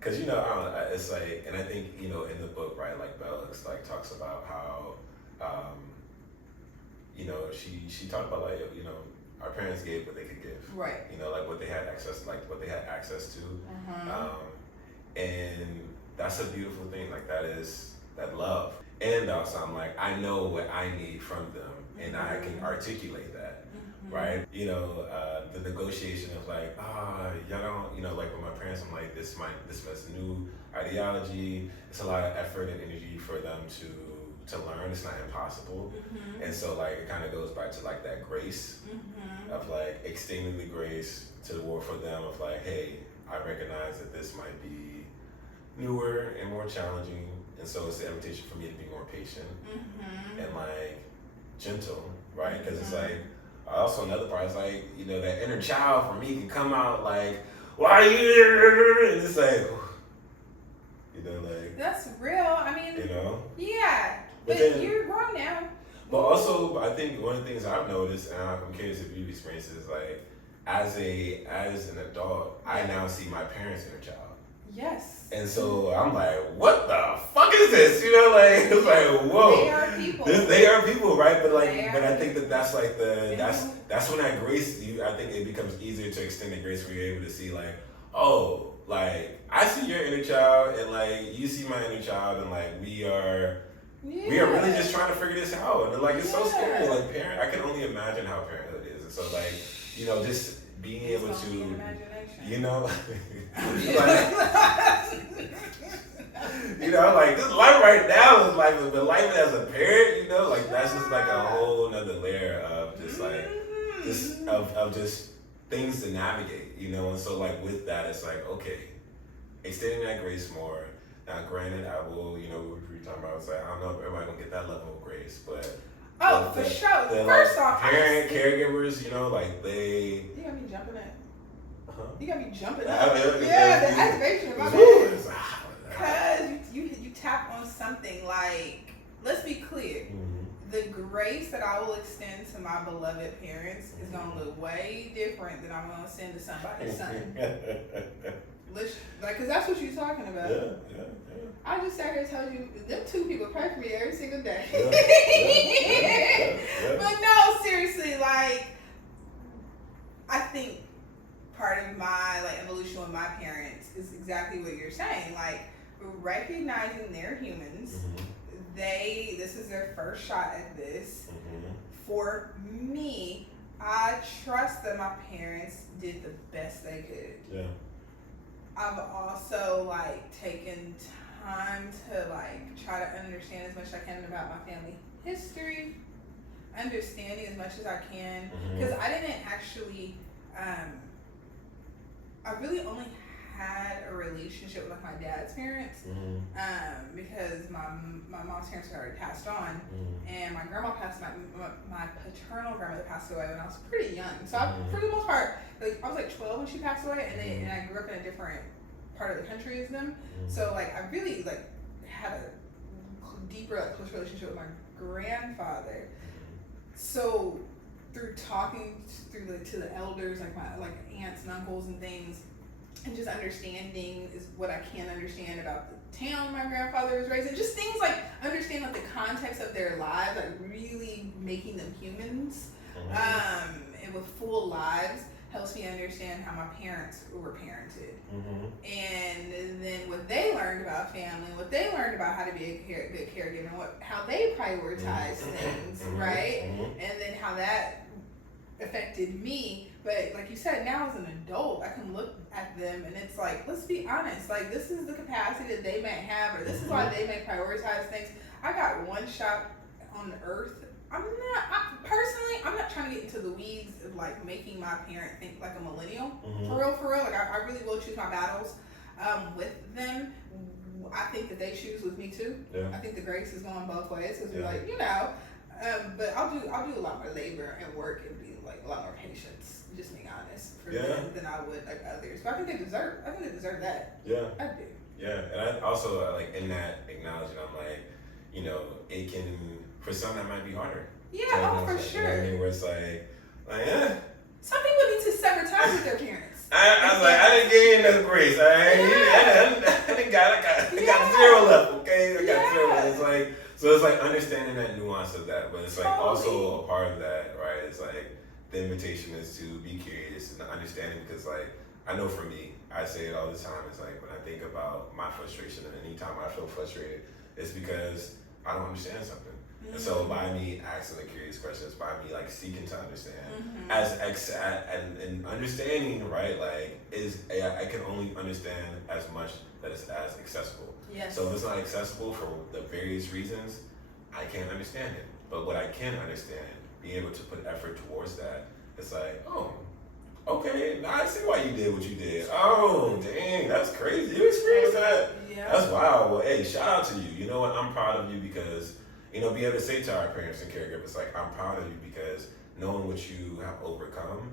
Cause you know, I don't know, it's like, and I think, you know, in the book, right, like Bell Hooks like talks about how, you know, she talked about like, you know, our parents gave what they could give, right? You know, like what they had access to, and that's a beautiful thing. Like that is that love, and also I'm like, I know what I need from them, and I can articulate that. Right, you know, the negotiation of like, y'all don't, you know, like with my parents, I'm like, this is new ideology. It's a lot of effort and energy for them to learn. It's not impossible, and so like it kind of goes back to like that grace of like extending the grace to the world for them of like, hey, I'm recognize that this might be newer and more challenging, and so it's an invitation for me to be more patient and like gentle, right? Because it's like also another part is like, you know, that inner child for me can come out like, why are you here? And it's like, you know, like that's real. I mean, you know, yeah, but then, you're grown now. But also, I think one of the things I've noticed, and I'm curious if you've experienced, is like as an adult, I now see my parents' inner child. Yes. And so I'm like, what the fuck is this? You know, like it's like, whoa. They are people. They are people, right? But like, but I think that's like the Yeah. that's when that grace. I think it becomes easier to extend the grace when you're able to see like, oh, like I see your inner child, and like you see my inner child, and like we are really just trying to figure this out. And like it's so scary. Like I can only imagine how parenthood is. And so like, you know, just being able to, you know, like, you know, like this life right now is like the life as a parent, you know, like that's just like a whole nother layer of just like just of just things to navigate, you know. And so like with that, it's like, okay, extending that grace more. Now granted, I will, you know, we were talking about, it's like I don't know if everybody gonna get that level of grace, but for sure. First off, caregivers, you know, like they. You got me jumping up. Huh? You got me jumping Yeah, up. the activation of my bed. Because you tap on something like, let's be clear, the grace that I will extend to my beloved parents is gonna look way different than I'm gonna send to somebody's son. Cause that's what you're talking about. Yeah. I just sat here and told you, them two people pray for me every single day. Yeah. But no, seriously, like, I think part of my like evolution with my parents is exactly what you're saying. Like, recognizing they're humans. This is their first shot at this. For me, I trust that my parents did the best they could. Yeah. I've also like taken time to like try to understand as much as I can about my family history, understanding as much as I can, because I didn't actually I really only had a relationship with like my dad's parents because my mom's parents had already passed on, and my grandma passed, my paternal grandmother passed away when I was pretty young. So I, for the most part, like I was like 12 when she passed away, and I grew up in a different part of the country as them. So like I really like had a deeper, like, close relationship with my grandfather. So through talking to the elders, like my aunts and uncles and things, and just understanding is what I can understand about the town my grandfather was raised in, just things like understanding like the context of their lives, like really making them humans, and with full lives, helps me understand how my parents were parented. And then what they learned about family, what they learned about how to be a good caregiver, and how they prioritize things, right? And then how that affected me. But like you said, now as an adult, I can look at them and it's like, let's be honest, like this is the capacity that they may have, or this is why they may prioritize things. I got one shot on the earth. I'm not trying to get into the weeds of like making my parent think like a millennial. For real. Like I really will choose my battles with them. I think that they choose with me too. Yeah. I think the grace is going both ways because we're like, you know, but I'll do a lot more labor and work and be like a lot more patience, just being honest, for them than I would like others. But I think they deserve that. Yeah. I do. Yeah, and I also like in that acknowledging, I'm like, you know, it can, for some that might be harder. Yeah, for sure. You know what I mean? Where it's like some people need to sever ties with their parents. I was like, I didn't give you enough grace. I got zero left, okay? I got zero left. It's like, so it's like understanding that nuance of that, but it's like also a part of that, right? It's like the invitation is to be curious and understanding, because like I know for me, I say it all the time. It's like when I think about my frustration, and anytime I feel frustrated, it's because I don't understand something. And so by me asking the curious questions, by me like seeking to understand, and understanding, right, like I can only understand as much that is as accessible. Yes. So if it's not accessible for the various reasons, I can't understand it. But what I can understand, being able to put effort towards that, it's like, oh, Okay, now I see why you did what you did. Oh, dang, that's crazy. You experienced that? Yeah. That's wild. Well, hey, shout out to you. You know what? I'm proud of you because, be able to say to our parents and caregivers, like, I'm proud of you because knowing what you have overcome,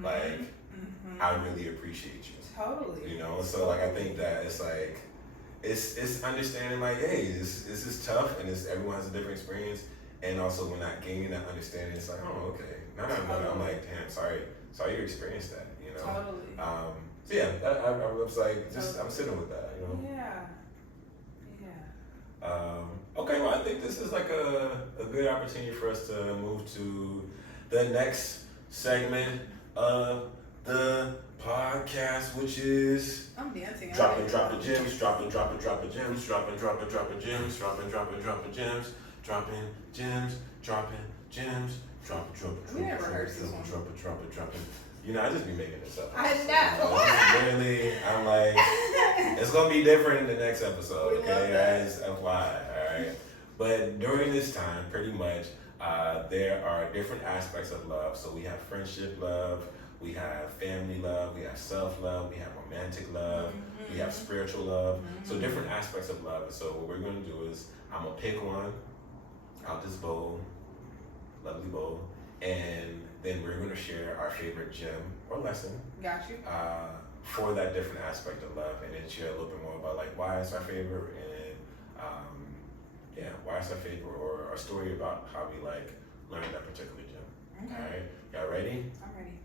like, I really appreciate you. Totally. So, like, I think that it's like, it's understanding, like, hey, this is tough and everyone has a different experience. And also, when I gaining that understanding, it's like, oh, okay. Now that I'm like, damn, sorry you experienced that, Totally. So yeah, I was like, I'm sitting with that, Yeah. Okay, well, I think this is like a good opportunity for us to move to the next segment of the podcast, which is I'm dancing. dropping gems, dropping gems, dropping gems, dropping gems, dropping gems, We never rehearsed this one. I just be making this up. I know. Really, I'm like, it's gonna be different in the next episode, We love okay, that. guys? FYI, alright? But during this time, pretty much, there are different aspects of love. So we have friendship love, we have family love, we have self-love, we have romantic love, we have spiritual love. So different aspects of love. And so what we're gonna do is, I'm gonna pick one out this bowl, lovely bowl, and then we're going to share our favorite gem or lesson. Got you. For that different aspect of love, and then share a little bit more about like why it's our favorite, and why it's our favorite, or our story about how we like learned that particular gem. Okay. All right, y'all ready? I'm ready.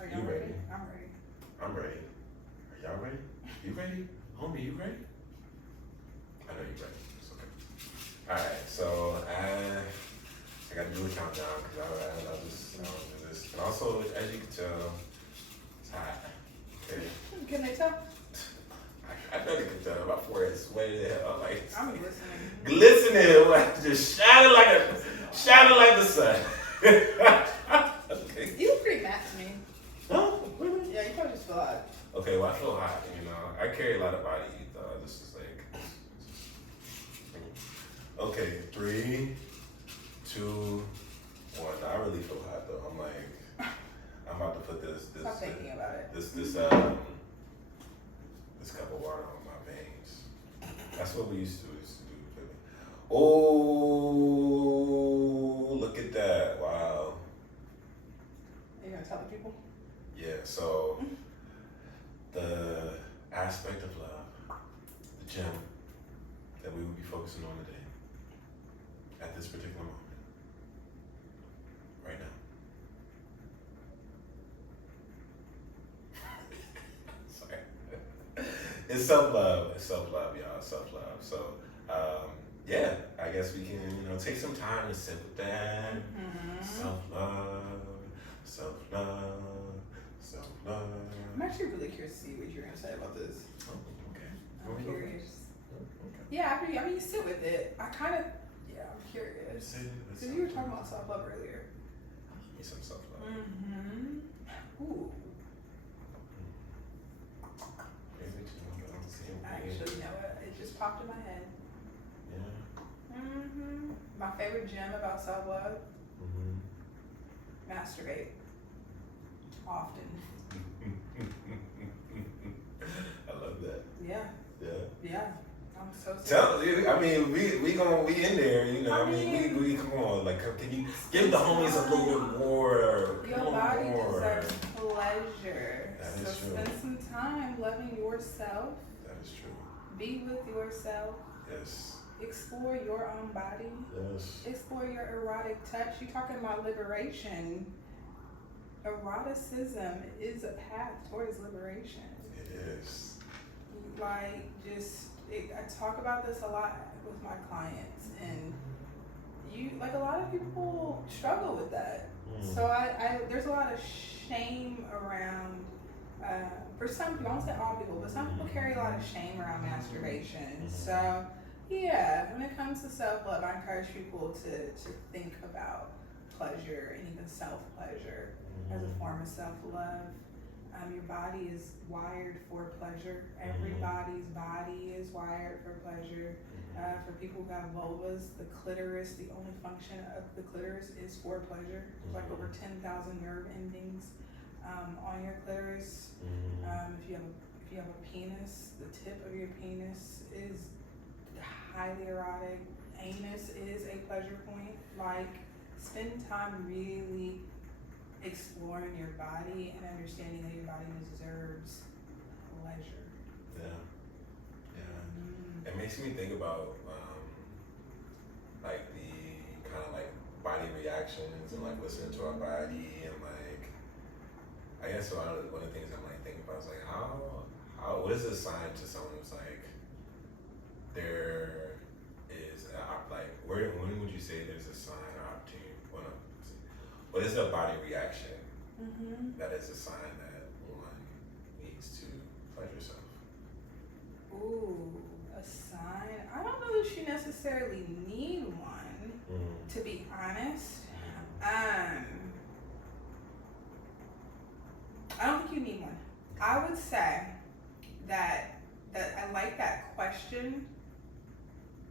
Are You y'all ready? I'm ready. I'm ready. Are y'all ready? You ready? Homie, you ready? I know you ready. It's okay. All right, so I got to do a countdown because I don't do this. And also, as you can tell, it's hot. Okay. Can they tell? I bet you can tell. My forehead is sweaty as hell. Like, I'm listening. glistening, like, just shining like the sun. Okay. You look pretty matte to me. No, really? Yeah, you probably just feel hot. Okay, well, I feel hot. I carry a lot of body heat, though. This is like. Okay, 3, 2, 1. I really feel hot though. I'm about to put this Stop thinking about it. this cup of water on my veins. That's what we used to do. Oh, look at that! Wow. Are you gonna tell the people? Yeah. So the aspect of love, the gem that we will be focusing on today, at this particular moment. Right now. Sorry. It's self-love. Y'all. Self-love. So, I guess we can, take some time to sit with that. Self-love. I'm actually really curious to see what you're gonna say about this. Oh, okay. I'm curious. Okay. Yeah, I mean, you sit with it. I'm curious. Because you were talking about self-love earlier. Give me some self-love. Ooh. Maybe Actually, you know what? It just popped in my head. Yeah. My favorite gem about self-love? Masturbate. Often. I love that. Yeah. Yeah. I'm so serious. Tell you, I mean, we in there, we come on, like, can you give the homies a little bit more? Your body deserves pleasure. That is so true. spend some time loving yourself. That is true. Be with yourself. Yes. Explore your own body. Yes. Explore your erotic touch. You're talking about liberation. Eroticism is a path towards liberation. It is. I talk about this a lot with my clients, and a lot of people struggle with that. So there's a lot of shame around, for some people, I won't say all people, but some people carry a lot of shame around masturbation. So yeah, when it comes to self-love, I encourage people to think about pleasure and even self-pleasure as a form of self-love. Your body is wired for pleasure. Everybody's body is wired for pleasure. For people who have vulvas, the clitoris, the only function of the clitoris is for pleasure. Like over 10,000 nerve endings on your clitoris. If you have a penis, the tip of your penis is highly erotic. Anus is a pleasure point. Like, spend time really exploring your body and understanding that your body deserves pleasure. It makes me think about like the kind of like body reactions and like listening to our body and like I guess one of the things I'm like thinking about is like how what is a sign to someone who's like there is like when would you say there's a sign or opportunity? Well, no, what is the body reaction that is a sign that one needs to pleasure yourself? Ooh, a sign. I don't know if you necessarily need one, to be honest. I don't think you need one. I would say that I like that question.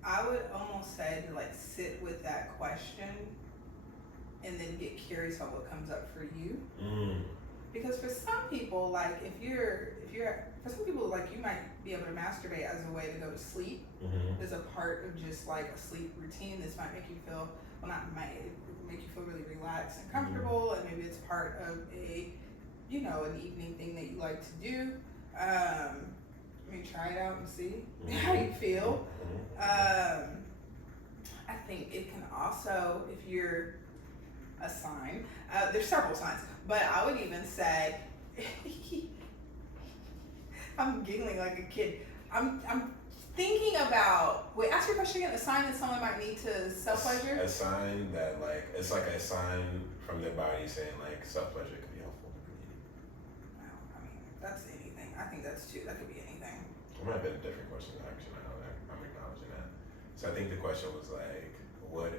I would almost say to like sit with that question and then get curious about what comes up for you. Because for some people, like if you're for some people, like you might be able to masturbate as a way to go to sleep. As a part of just like a sleep routine. This might make you feel, well, not might, it make you feel really relaxed and comfortable, and maybe it's part of a, an evening thing that you like to do. I mean, try it out and see how you feel. I think it can also, if you're a sign, there's several signs, but I would even say, I'm giggling like a kid. I'm thinking about, wait, ask your question again. A sign that someone might need to self-pleasure? A sign that like, it's like a sign from their body saying like self-pleasure could be helpful. Well, I mean, that's anything. I think that's too, that could be anything. It might have been a different question actually now that I'm acknowledging that. So I think the question was like, what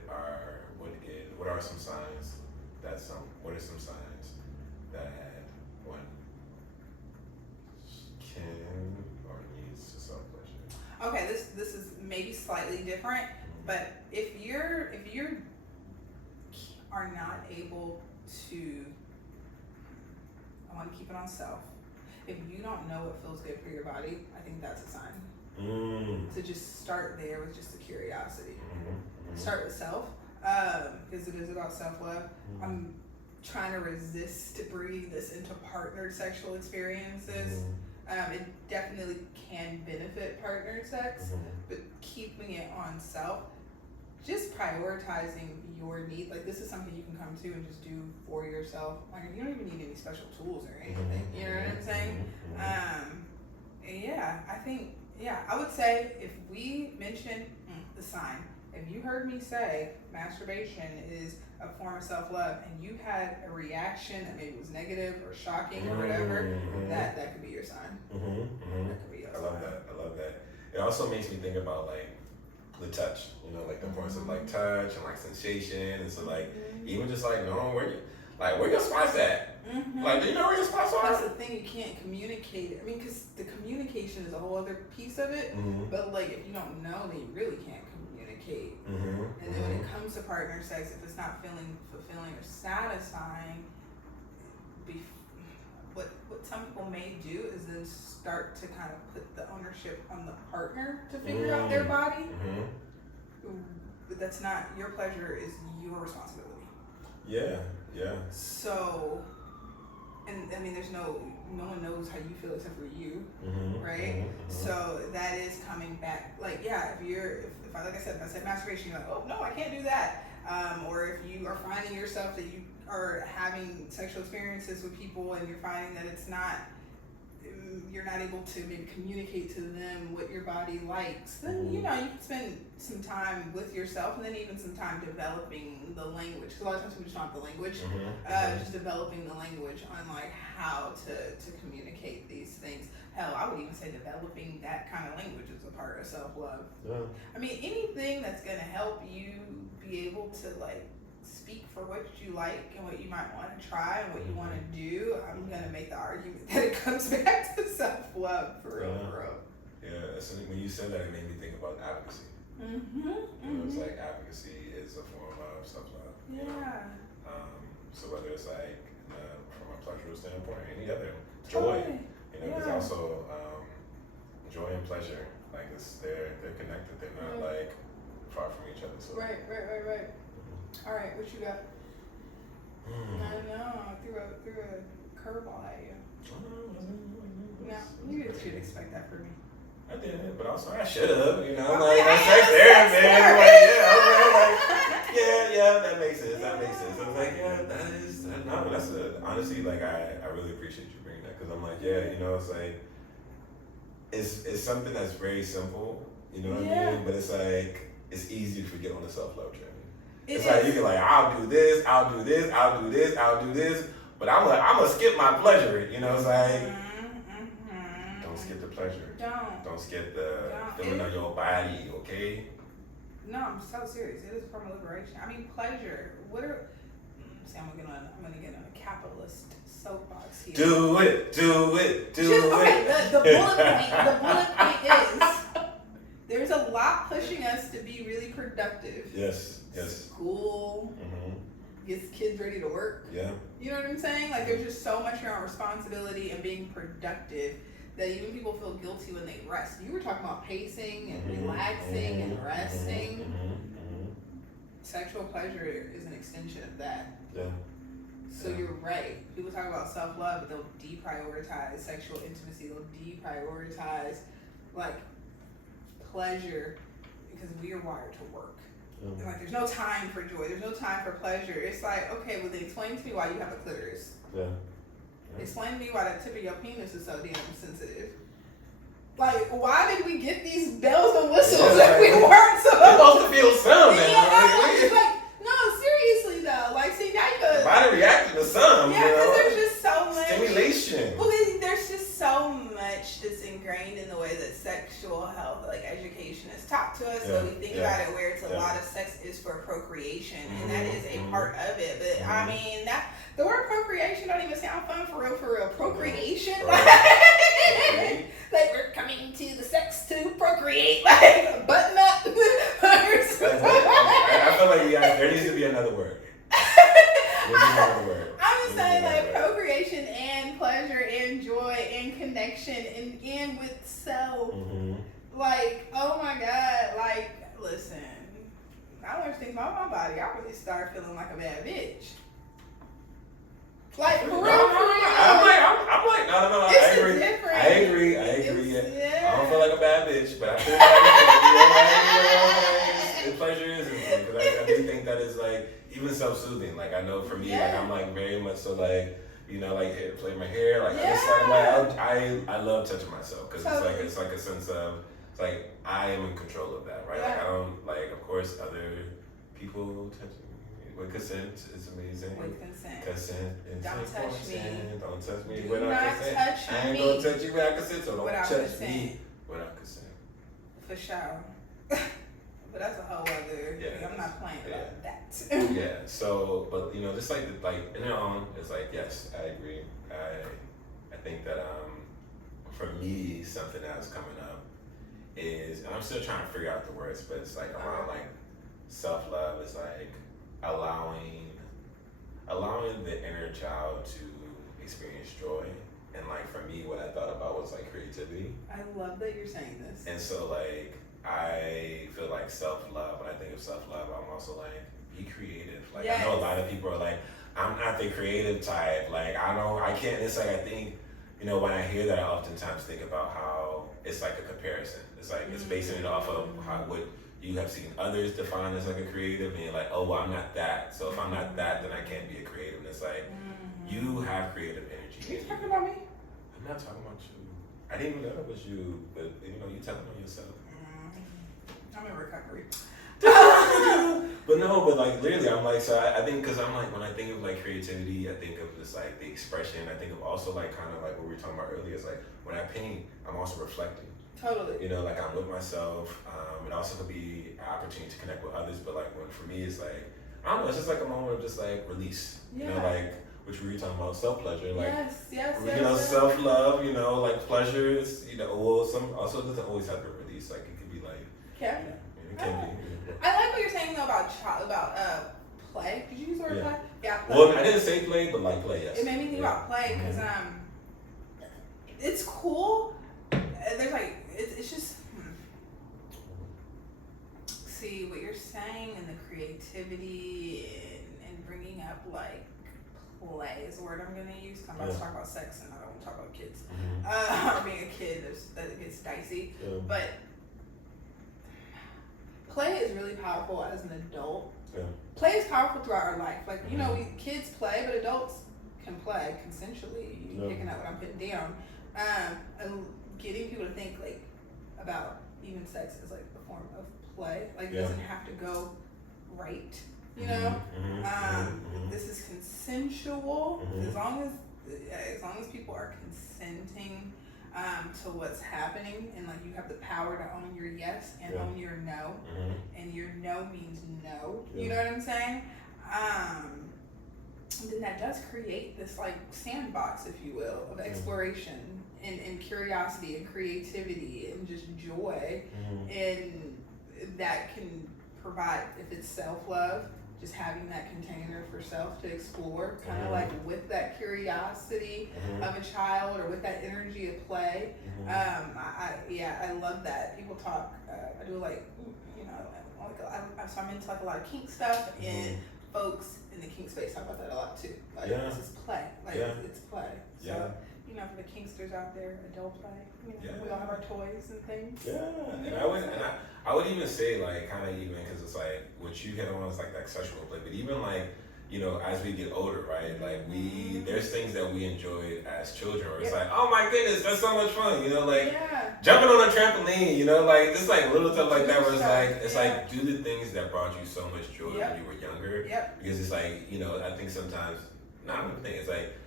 are some signs what are some signs that one can or needs to self-pleasure? Okay, this is maybe slightly different, but if you are not able to, I want to keep it on self. If you don't know what feels good for your body, I think that's a sign. So just start there with just the curiosity. Start with self, because it is about self-love. I'm trying to resist to bring this into partnered sexual experiences. It definitely can benefit partnered sex, but keeping it on self, just prioritizing your need. Like, this is something you can come to and just do for yourself. Like, you don't even need any special tools or anything. You know what I'm saying? I would say if we mention the sign, if you heard me say masturbation is a form of self-love and you had a reaction that maybe was negative or shocking or whatever, that could be your sign. That could be your sign. I love that. It also makes me think about like the touch, like the importance of like touch and like sensation. And so like even just like knowing where your spots at. Like, do you know where your spots are? That's the thing, you can't communicate. I mean, because the communication is a whole other piece of it. But like, if you don't know, then you really can't communicate. And then when it comes to partner sex, if it's not feeling fulfilling or satisfying, what some people may do is then start to kind of put the ownership on the partner to figure out their body. But that's not, your pleasure is your responsibility. Yeah. So, and I mean, no one knows how you feel except for you, right? So that is coming back. Like, yeah, if I said masturbation, you're like, oh no, I can't do that. Or if you are finding yourself that you are having sexual experiences with people and you're finding that you're not able to maybe communicate to them what your body likes, then you can spend some time with yourself and then even some time developing the language. Because a lot of times we just don't have the language. Just developing the language on like how to communicate these things. Hell, I would even say developing that kind of language is a part of self-love. I mean, anything that's gonna help you be able to like speak for what you like and what you might want to try and what you want to do, I'm gonna make the argument that it comes back to self-love for real. Yeah, so when you said that, it made me think about advocacy. It's like advocacy is a form of self-love. Yeah. So whether it's like from a pleasurable standpoint, any other joy. You know, there's also joy and pleasure. Like they're connected. They're not like far from each other. So. Right. All right, what you got? I know. I threw a curveball at you. No, you should expect that from me. I did, but also I should have, you know, Oh, like yeah, that's sex therapy, man. Like, yeah, that makes sense. I was like, yeah, that's honestly, like, I really appreciate you bringing that, because I'm like, yeah, you know, it's like, it's something that's very simple, you know what I mean? But it's like, it's easy to forget on the self-love journey. It's like, you can like, I'll do this, but I'm gonna skip my pleasure, you know, it's like, don't skip the pleasure. Don't skip the feeling of your body, okay? No, I'm so serious. It is from liberation. I mean, pleasure. See, I'm gonna get on a capitalist soapbox here. Do it. Okay, the bullet point is there's a lot pushing us to be really productive. Yes. School gets kids ready to work. Yeah. You know what I'm saying? Like, there's just so much around responsibility and being productive that even people feel guilty when they rest. You were talking about pacing and relaxing and resting. Sexual pleasure is an extension of that. Yeah. So you're right. People talk about self-love, but they'll deprioritize sexual intimacy. They'll deprioritize, like, pleasure, because we are wired to work. And, like, there's no time for joy. There's no time for pleasure. It's like, okay, well, then explain to me why you have a clitoris. Yeah. Explain to me why that tip of your penis is so damn sensitive. Like, why did we get these bells and whistles that we weren't supposed to feel something? Like, no, seriously though. Like, see, now you go. Body reacting to something. Yeah, because there's just so much stimulation. Well, there's just so much that's ingrained in the way that sexual health, like education, is taught to us. So we think about it where it's a lot of sex is for procreation, and that is a part of it. But I mean, the word procreation don't even sound fun for real. Procreation, like we're coming to the sex to procreate, like button up. I feel like there needs to be another word. I'm just saying, like, procreation and pleasure and joy and connection and with self. Like, oh my God, like, listen, I learned things about my body. I really started feeling like a bad bitch. Like, for real. I'm like, no. It's I agree. I don't feel like a bad bitch, but I feel like the pleasure is important, because I do think that is like even self-soothing. Like, I know for me, like, I'm like very much so like, you know, like play my hair, like I just like I love touching myself, because it's like a sense of, it's like I am in control of that, right? Like, I don't, like, of course other people touch me with consent is amazing. With consent. Consent is Don't important. touch me. Don't touch me Do without not consent. touch I ain't me gonna touch you without consent, so don't without touch consent. me without consent. For sure. But that's a whole other. I'm not playing about that. Yeah. So, but you know, just like in their own, it's like, yes, I agree. I think that for me, something that's coming up is, and I'm still trying to figure out the words, but it's like around like self-love is like allowing the inner child to experience joy. And like for me, what I thought about was like creativity. I love that you're saying this. And so like I feel like self-love, when I think of self-love, I'm also like, be creative. Like, I know a lot of people are like, I'm not the creative type. Like, I can't. It's like, I think, you know, when I hear that, I oftentimes think about how it's like a comparison. It's like, it's basing it off of what you have seen others define as like a creative, and you're like, oh, well, I'm not that. So if I'm not that, then I can't be a creative. And it's like, you have creative energy. Are you talking about me? I'm not talking about you. I didn't even know it was you, but you know, you're talking about yourself. I'm in recovery. But no, but like literally, I'm like, so I think, because I'm like, when I think of like creativity, I think of just like the expression. I think of also like kind of like what we were talking about earlier. It's like when I paint, I'm also reflecting. Totally. You know, like I'm with myself. It also could be an opportunity to connect with others. But like when for me, it's like, I don't know, it's just like a moment of just like release. Yeah. You know, like which we were talking about, self-pleasure. Like, yes. You know, self-love. You know, like pleasure is, you know, well, some also doesn't always have a release. Like it could be like. Yeah. It can be. I like what you're saying though about play. Did you use the word Yeah. play? Yeah. Play. Well, I didn't say play, but like play, yes. It made me think about play because it's cool. There's like it's just see what you're saying and the creativity and bringing up like play is the word I'm gonna use. I'm about to talk about sex and I don't want to talk about kids. Or being a kid, that gets dicey. Yeah. But play is really powerful as an adult. Yeah. Play is powerful throughout our life. Like, you know, kids play, but adults can play consensually. You picking up what I'm putting down. And getting people to think like about even sex as like a form of play. Like it doesn't have to go right. You know? This is consensual as long as people are consenting to what's happening, and like you have the power to own your yes and own your no, and your no means no. You know what I'm saying? Then that does create this like sandbox, if you will, of exploration and curiosity and creativity and just joy, and that can provide, if it's self-love, just having that container for self to explore, kind of like with that curiosity of a child or with that energy of play. I love that. People talk, I do like, you know, so I'm into like a lot of kink stuff, and folks in the kink space talk about that a lot too. Like this is play, like it's play. So, you know, for the kinksters out there, adult play, you know, we all have our toys and things. Yeah, and I would even say like kind of even because it's like what you get on is like that sexual play, but even like, you know, as we get older, right? Like there's things that we enjoyed as children where it's like, oh my goodness, that's so much fun, you know, like jumping on a trampoline, you know, like just like little stuff like that where it's like do the things that brought you so much joy when you were younger. Because it's like, you know, I think sometimes, not even think, it's like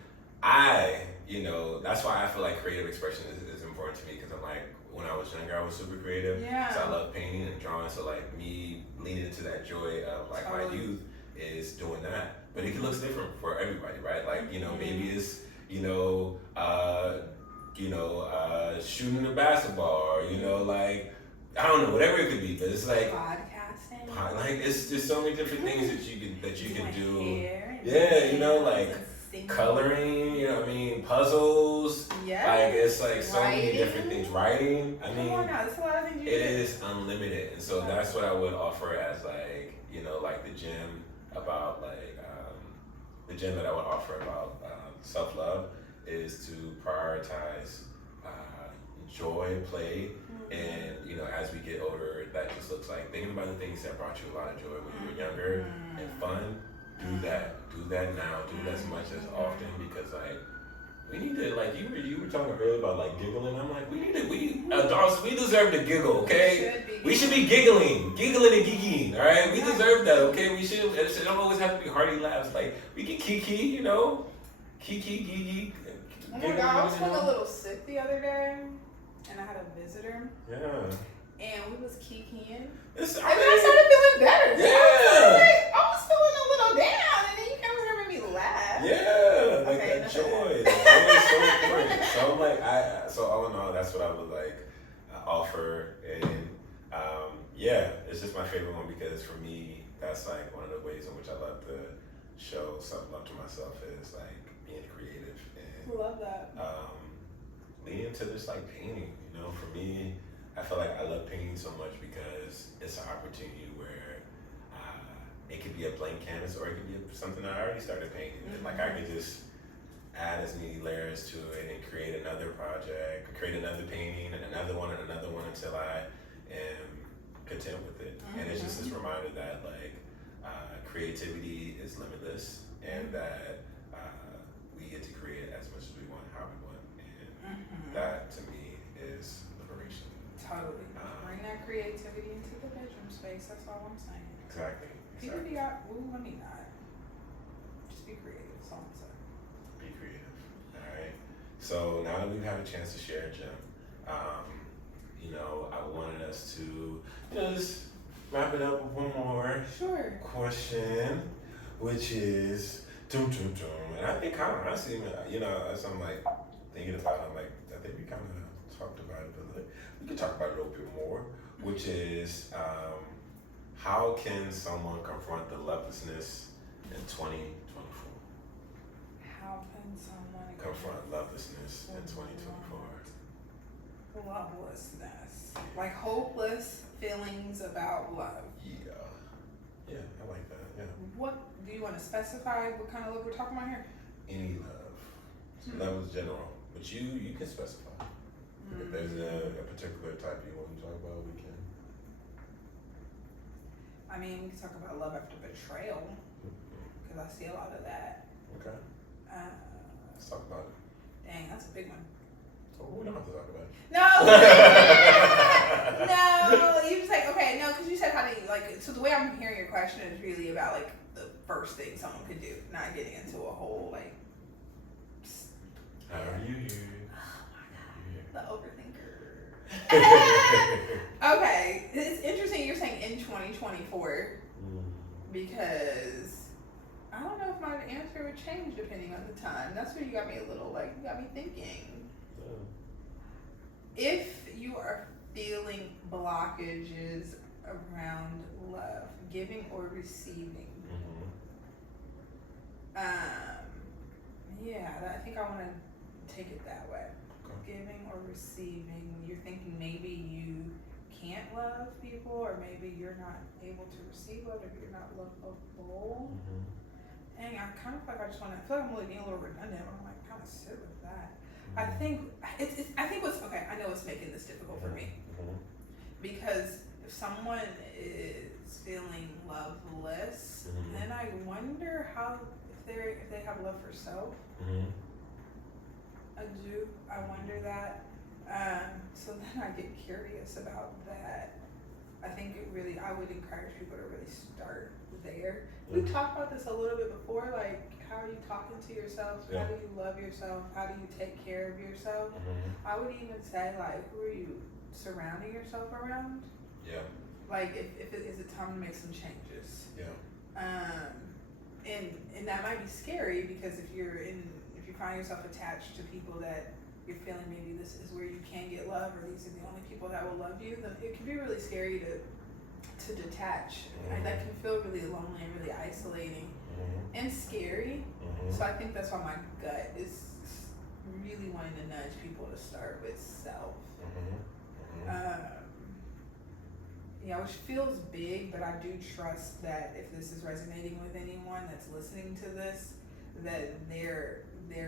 you know, that's why I feel like creative expression is important to me, because I'm like, when I was younger, I was super creative. So I love painting and drawing. So like me leaning into that joy of like my youth is doing that. But it looks different for everybody, right? Like, you know, maybe it's, shooting the basketball, or, you know, like, I don't know, whatever it could be. But it's like podcasting. Like it's just so many different things that you can do. Hair, you know, like coloring, you know what I mean, puzzles. Like it's like so many different things. Writing. I mean, that's a lot of things you it is unlimited, and so that's what I would offer as like, you know, like the gym about like the gym that I would offer about self-love is to prioritize joy, play, and you know, as we get older, that just looks like thinking about the things that brought you a lot of joy when you were younger and fun. Do that now. Do it as much as often, because like we need to, like you were talking earlier about like giggling. I'm like, we adults, we deserve to giggle, okay? We should be giggling and giggling, all right? We deserve that, okay? It don't always have to be hearty laughs. Like we can kiki, you know, gigi. Oh my God, I was feeling a little sick the other day, and I had a visitor. And we was kikiing. And then I started feeling better. I was feeling a little down, and then you came over here and made me laugh. Like that joy. That joy is so important. So I'm like, so all in all, that's what I would like offer. And it's just my favorite one, because for me, that's like one of the ways in which I love to show self-love to myself is like being creative. And love that. Leaning into this like painting, you know, for me, I feel like I love painting so much because it's an opportunity where it could be a blank canvas, or it could be something that I already started painting. And like I could just add as many layers to it and create another project, create another painting and another one until I am content with it. And it's just this reminder that like creativity is limitless, and that we get to create as much as we want, how we want. And that to me is liberation. Totally. Bring that creativity into the bedroom space. That's all I'm saying. Exactly. People be out. Let me not. Just be creative. That's all I'm saying. Be creative. All right. So now that we've had a chance to share, Jim, you know, I wanted us to, you know, just wrap it up with one more question, which is, and I think kind of honestly, you know, as I'm like thinking about it, I'm like, I think we kind of talked about it, but like, we could talk about it a little bit more, which is how can someone confront the lovelessness in 2024? How can someone Confront lovelessness in 2024. Lovelessness, like hopeless feelings about love. Yeah, I like that. Yeah. What do you want to specify? What kind of love we're talking about here? Any love. Love is general, but you can specify. If there's a particular type you want to talk about, we can. I mean, we can talk about love after betrayal, because I see a lot of that. Okay. Let's talk about it. Dang, that's a big one. Oh, we don't have to talk about it. No, no. You just like okay, no, because you said how do you like. So the way I'm hearing your question is really about like the first thing someone could do, not getting into a whole like. How are you? Oh my god, the overthinker. Okay, it's interesting you're saying in 2024 because I don't know if my answer would change depending on the time. That's where you got me a little like you got me thinking. If you are feeling blockages around love, giving or receiving, yeah, I think I want to take it that way. Okay. Giving or receiving, you're thinking maybe you can't love people, or maybe you're not able to receive love, or you're not lovable. Dang, I kind of feel like I feel like I'm really being a little redundant. I'm like kind of sit with that. I think I think what's okay. I know it's making this difficult for me because if someone is feeling loveless, then I wonder how if they have love for self. I wonder that. So then I get curious about that. I think I would encourage people to really start there. We talked about this a little bit before, like how are you talking to yourself? Yeah. How do you love yourself? How do you take care of yourself? I would even say like who are you surrounding yourself around? Yeah. Like if it is it time to make some changes. Yeah. And that might be scary because if you find yourself attached to people that you're feeling maybe this is where you can get love or these are the only people that will love you, then it can be really scary to detach. That can feel really lonely and really isolating and scary. So I think that's why my gut is really wanting to nudge people to start with self. Yeah, which feels big, but I do trust that if this is resonating with anyone that's listening to this, that their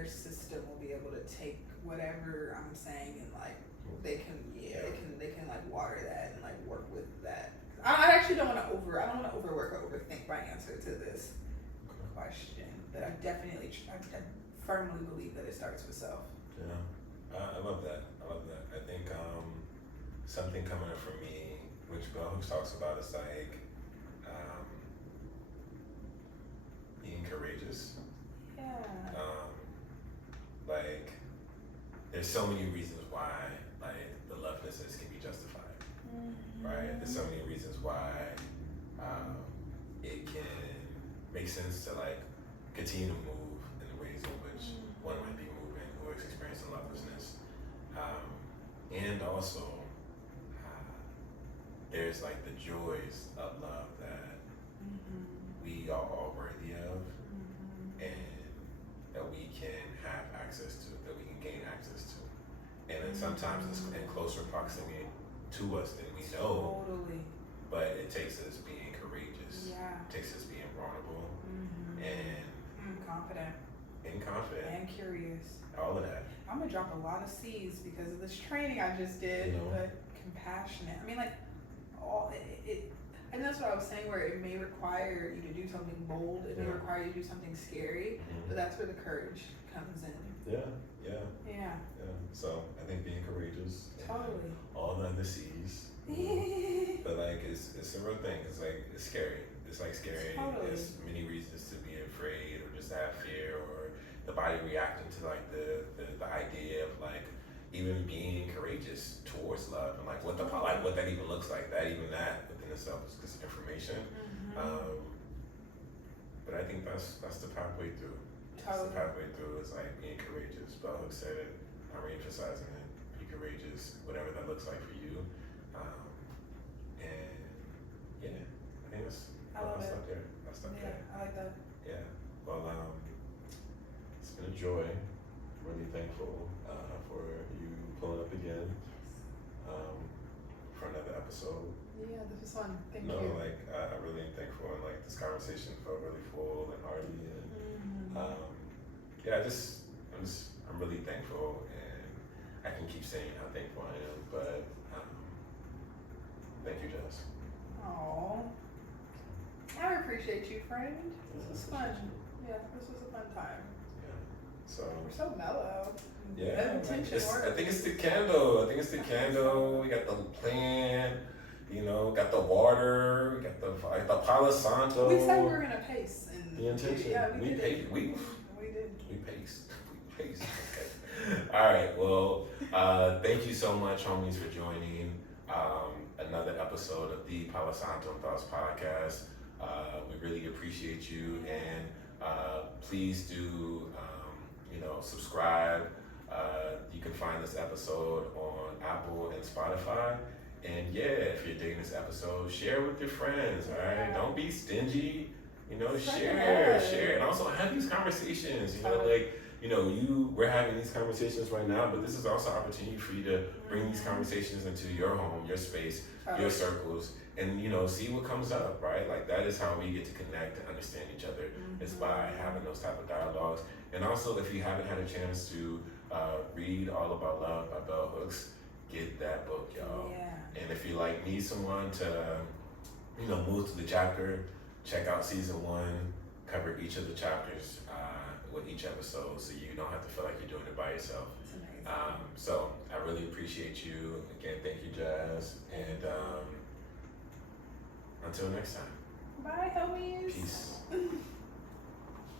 system will be able to take whatever I'm saying and like they can like water that and like work with that. I actually don't want to overwork or overthink my answer to this question, but I firmly believe that it starts with self. Yeah, I love that. I think something coming up for me, which Bell Hooks talks about, is like being courageous. Yeah. Like there's so many reasons why like the lovelessness can be justified. Right? There's so many reasons why it can make sense to like continue to move in the ways in which one might be moving who is experiencing lovelessness. And also there's like the joys of love that we are all worthy of and that we can have access to, that we can gain access to. And then sometimes it's in closer proximity to us than we know. Totally. But it takes us being courageous. Yeah. It takes us being vulnerable and confident. And curious. All of that. I'm gonna drop a lot of C's because of this training I just did, but compassionate. I mean, like, all it, and that's what I was saying. Where it may require you to do something bold, it may require you to do something scary, but that's where the courage comes in. Yeah. So I think being courageous. Totally. All the other C's. But like, it's a real thing. It's like it's scary. It's like scary. Totally. There's many reasons to be afraid or just have fear or the body reacting to like the idea of like even being courageous towards love and like what that even looks like. That within itself is just information. But I think that's the pathway through. That's the pathway through is like being courageous. Bell Hooks said it. I'm re-emphasizing it. Be courageous, whatever that looks like for you. And yeah, I think I'll stop there. I like that. Yeah. Well, it's been a joy. Really thankful for you pulling up again for another episode. Yeah, this was fun. Thank No, you. like I really am thankful, and like this conversation felt really full and hearty, and yeah, I'm really thankful, and I can keep saying how thankful I am, but thank you, Jess. Oh, I appreciate you, friend. This was fun. Yeah, this was a fun time. Yeah. So We're so mellow. yeah, No tension I think it's the candle. I think it's the candle. We got the plant. You know, got the water. We got the Palo Santo. We said we were gonna pace. And The intention. Yeah, we did. paced. We did. We paced. We paced. Okay. All right. Well, thank you so much, homies, for joining another episode of the Palo Santo and Thoughts podcast. We really appreciate you, and please do, subscribe. You can find this episode on Apple and Spotify. And yeah, if you're digging this episode, share with your friends, all right? Don't be stingy, share. And also have these conversations, we're having these conversations right now, but this is also an opportunity for you to bring these conversations into your home, your space, your circles, and, see what comes up, right? Like that is how we get to connect and understand each other, is by having those type of dialogues. And also, if you haven't had a chance to read All About Love by Bell Hooks, get that book, y'all. Yeah. And if you need someone to, move to the chapter, check out season 1, cover each of the chapters with each episode, so you don't have to feel like you're doing it by yourself. It's amazing. So I really appreciate you. Again, thank you, Jazz. And until next time. Bye, homies. Peace.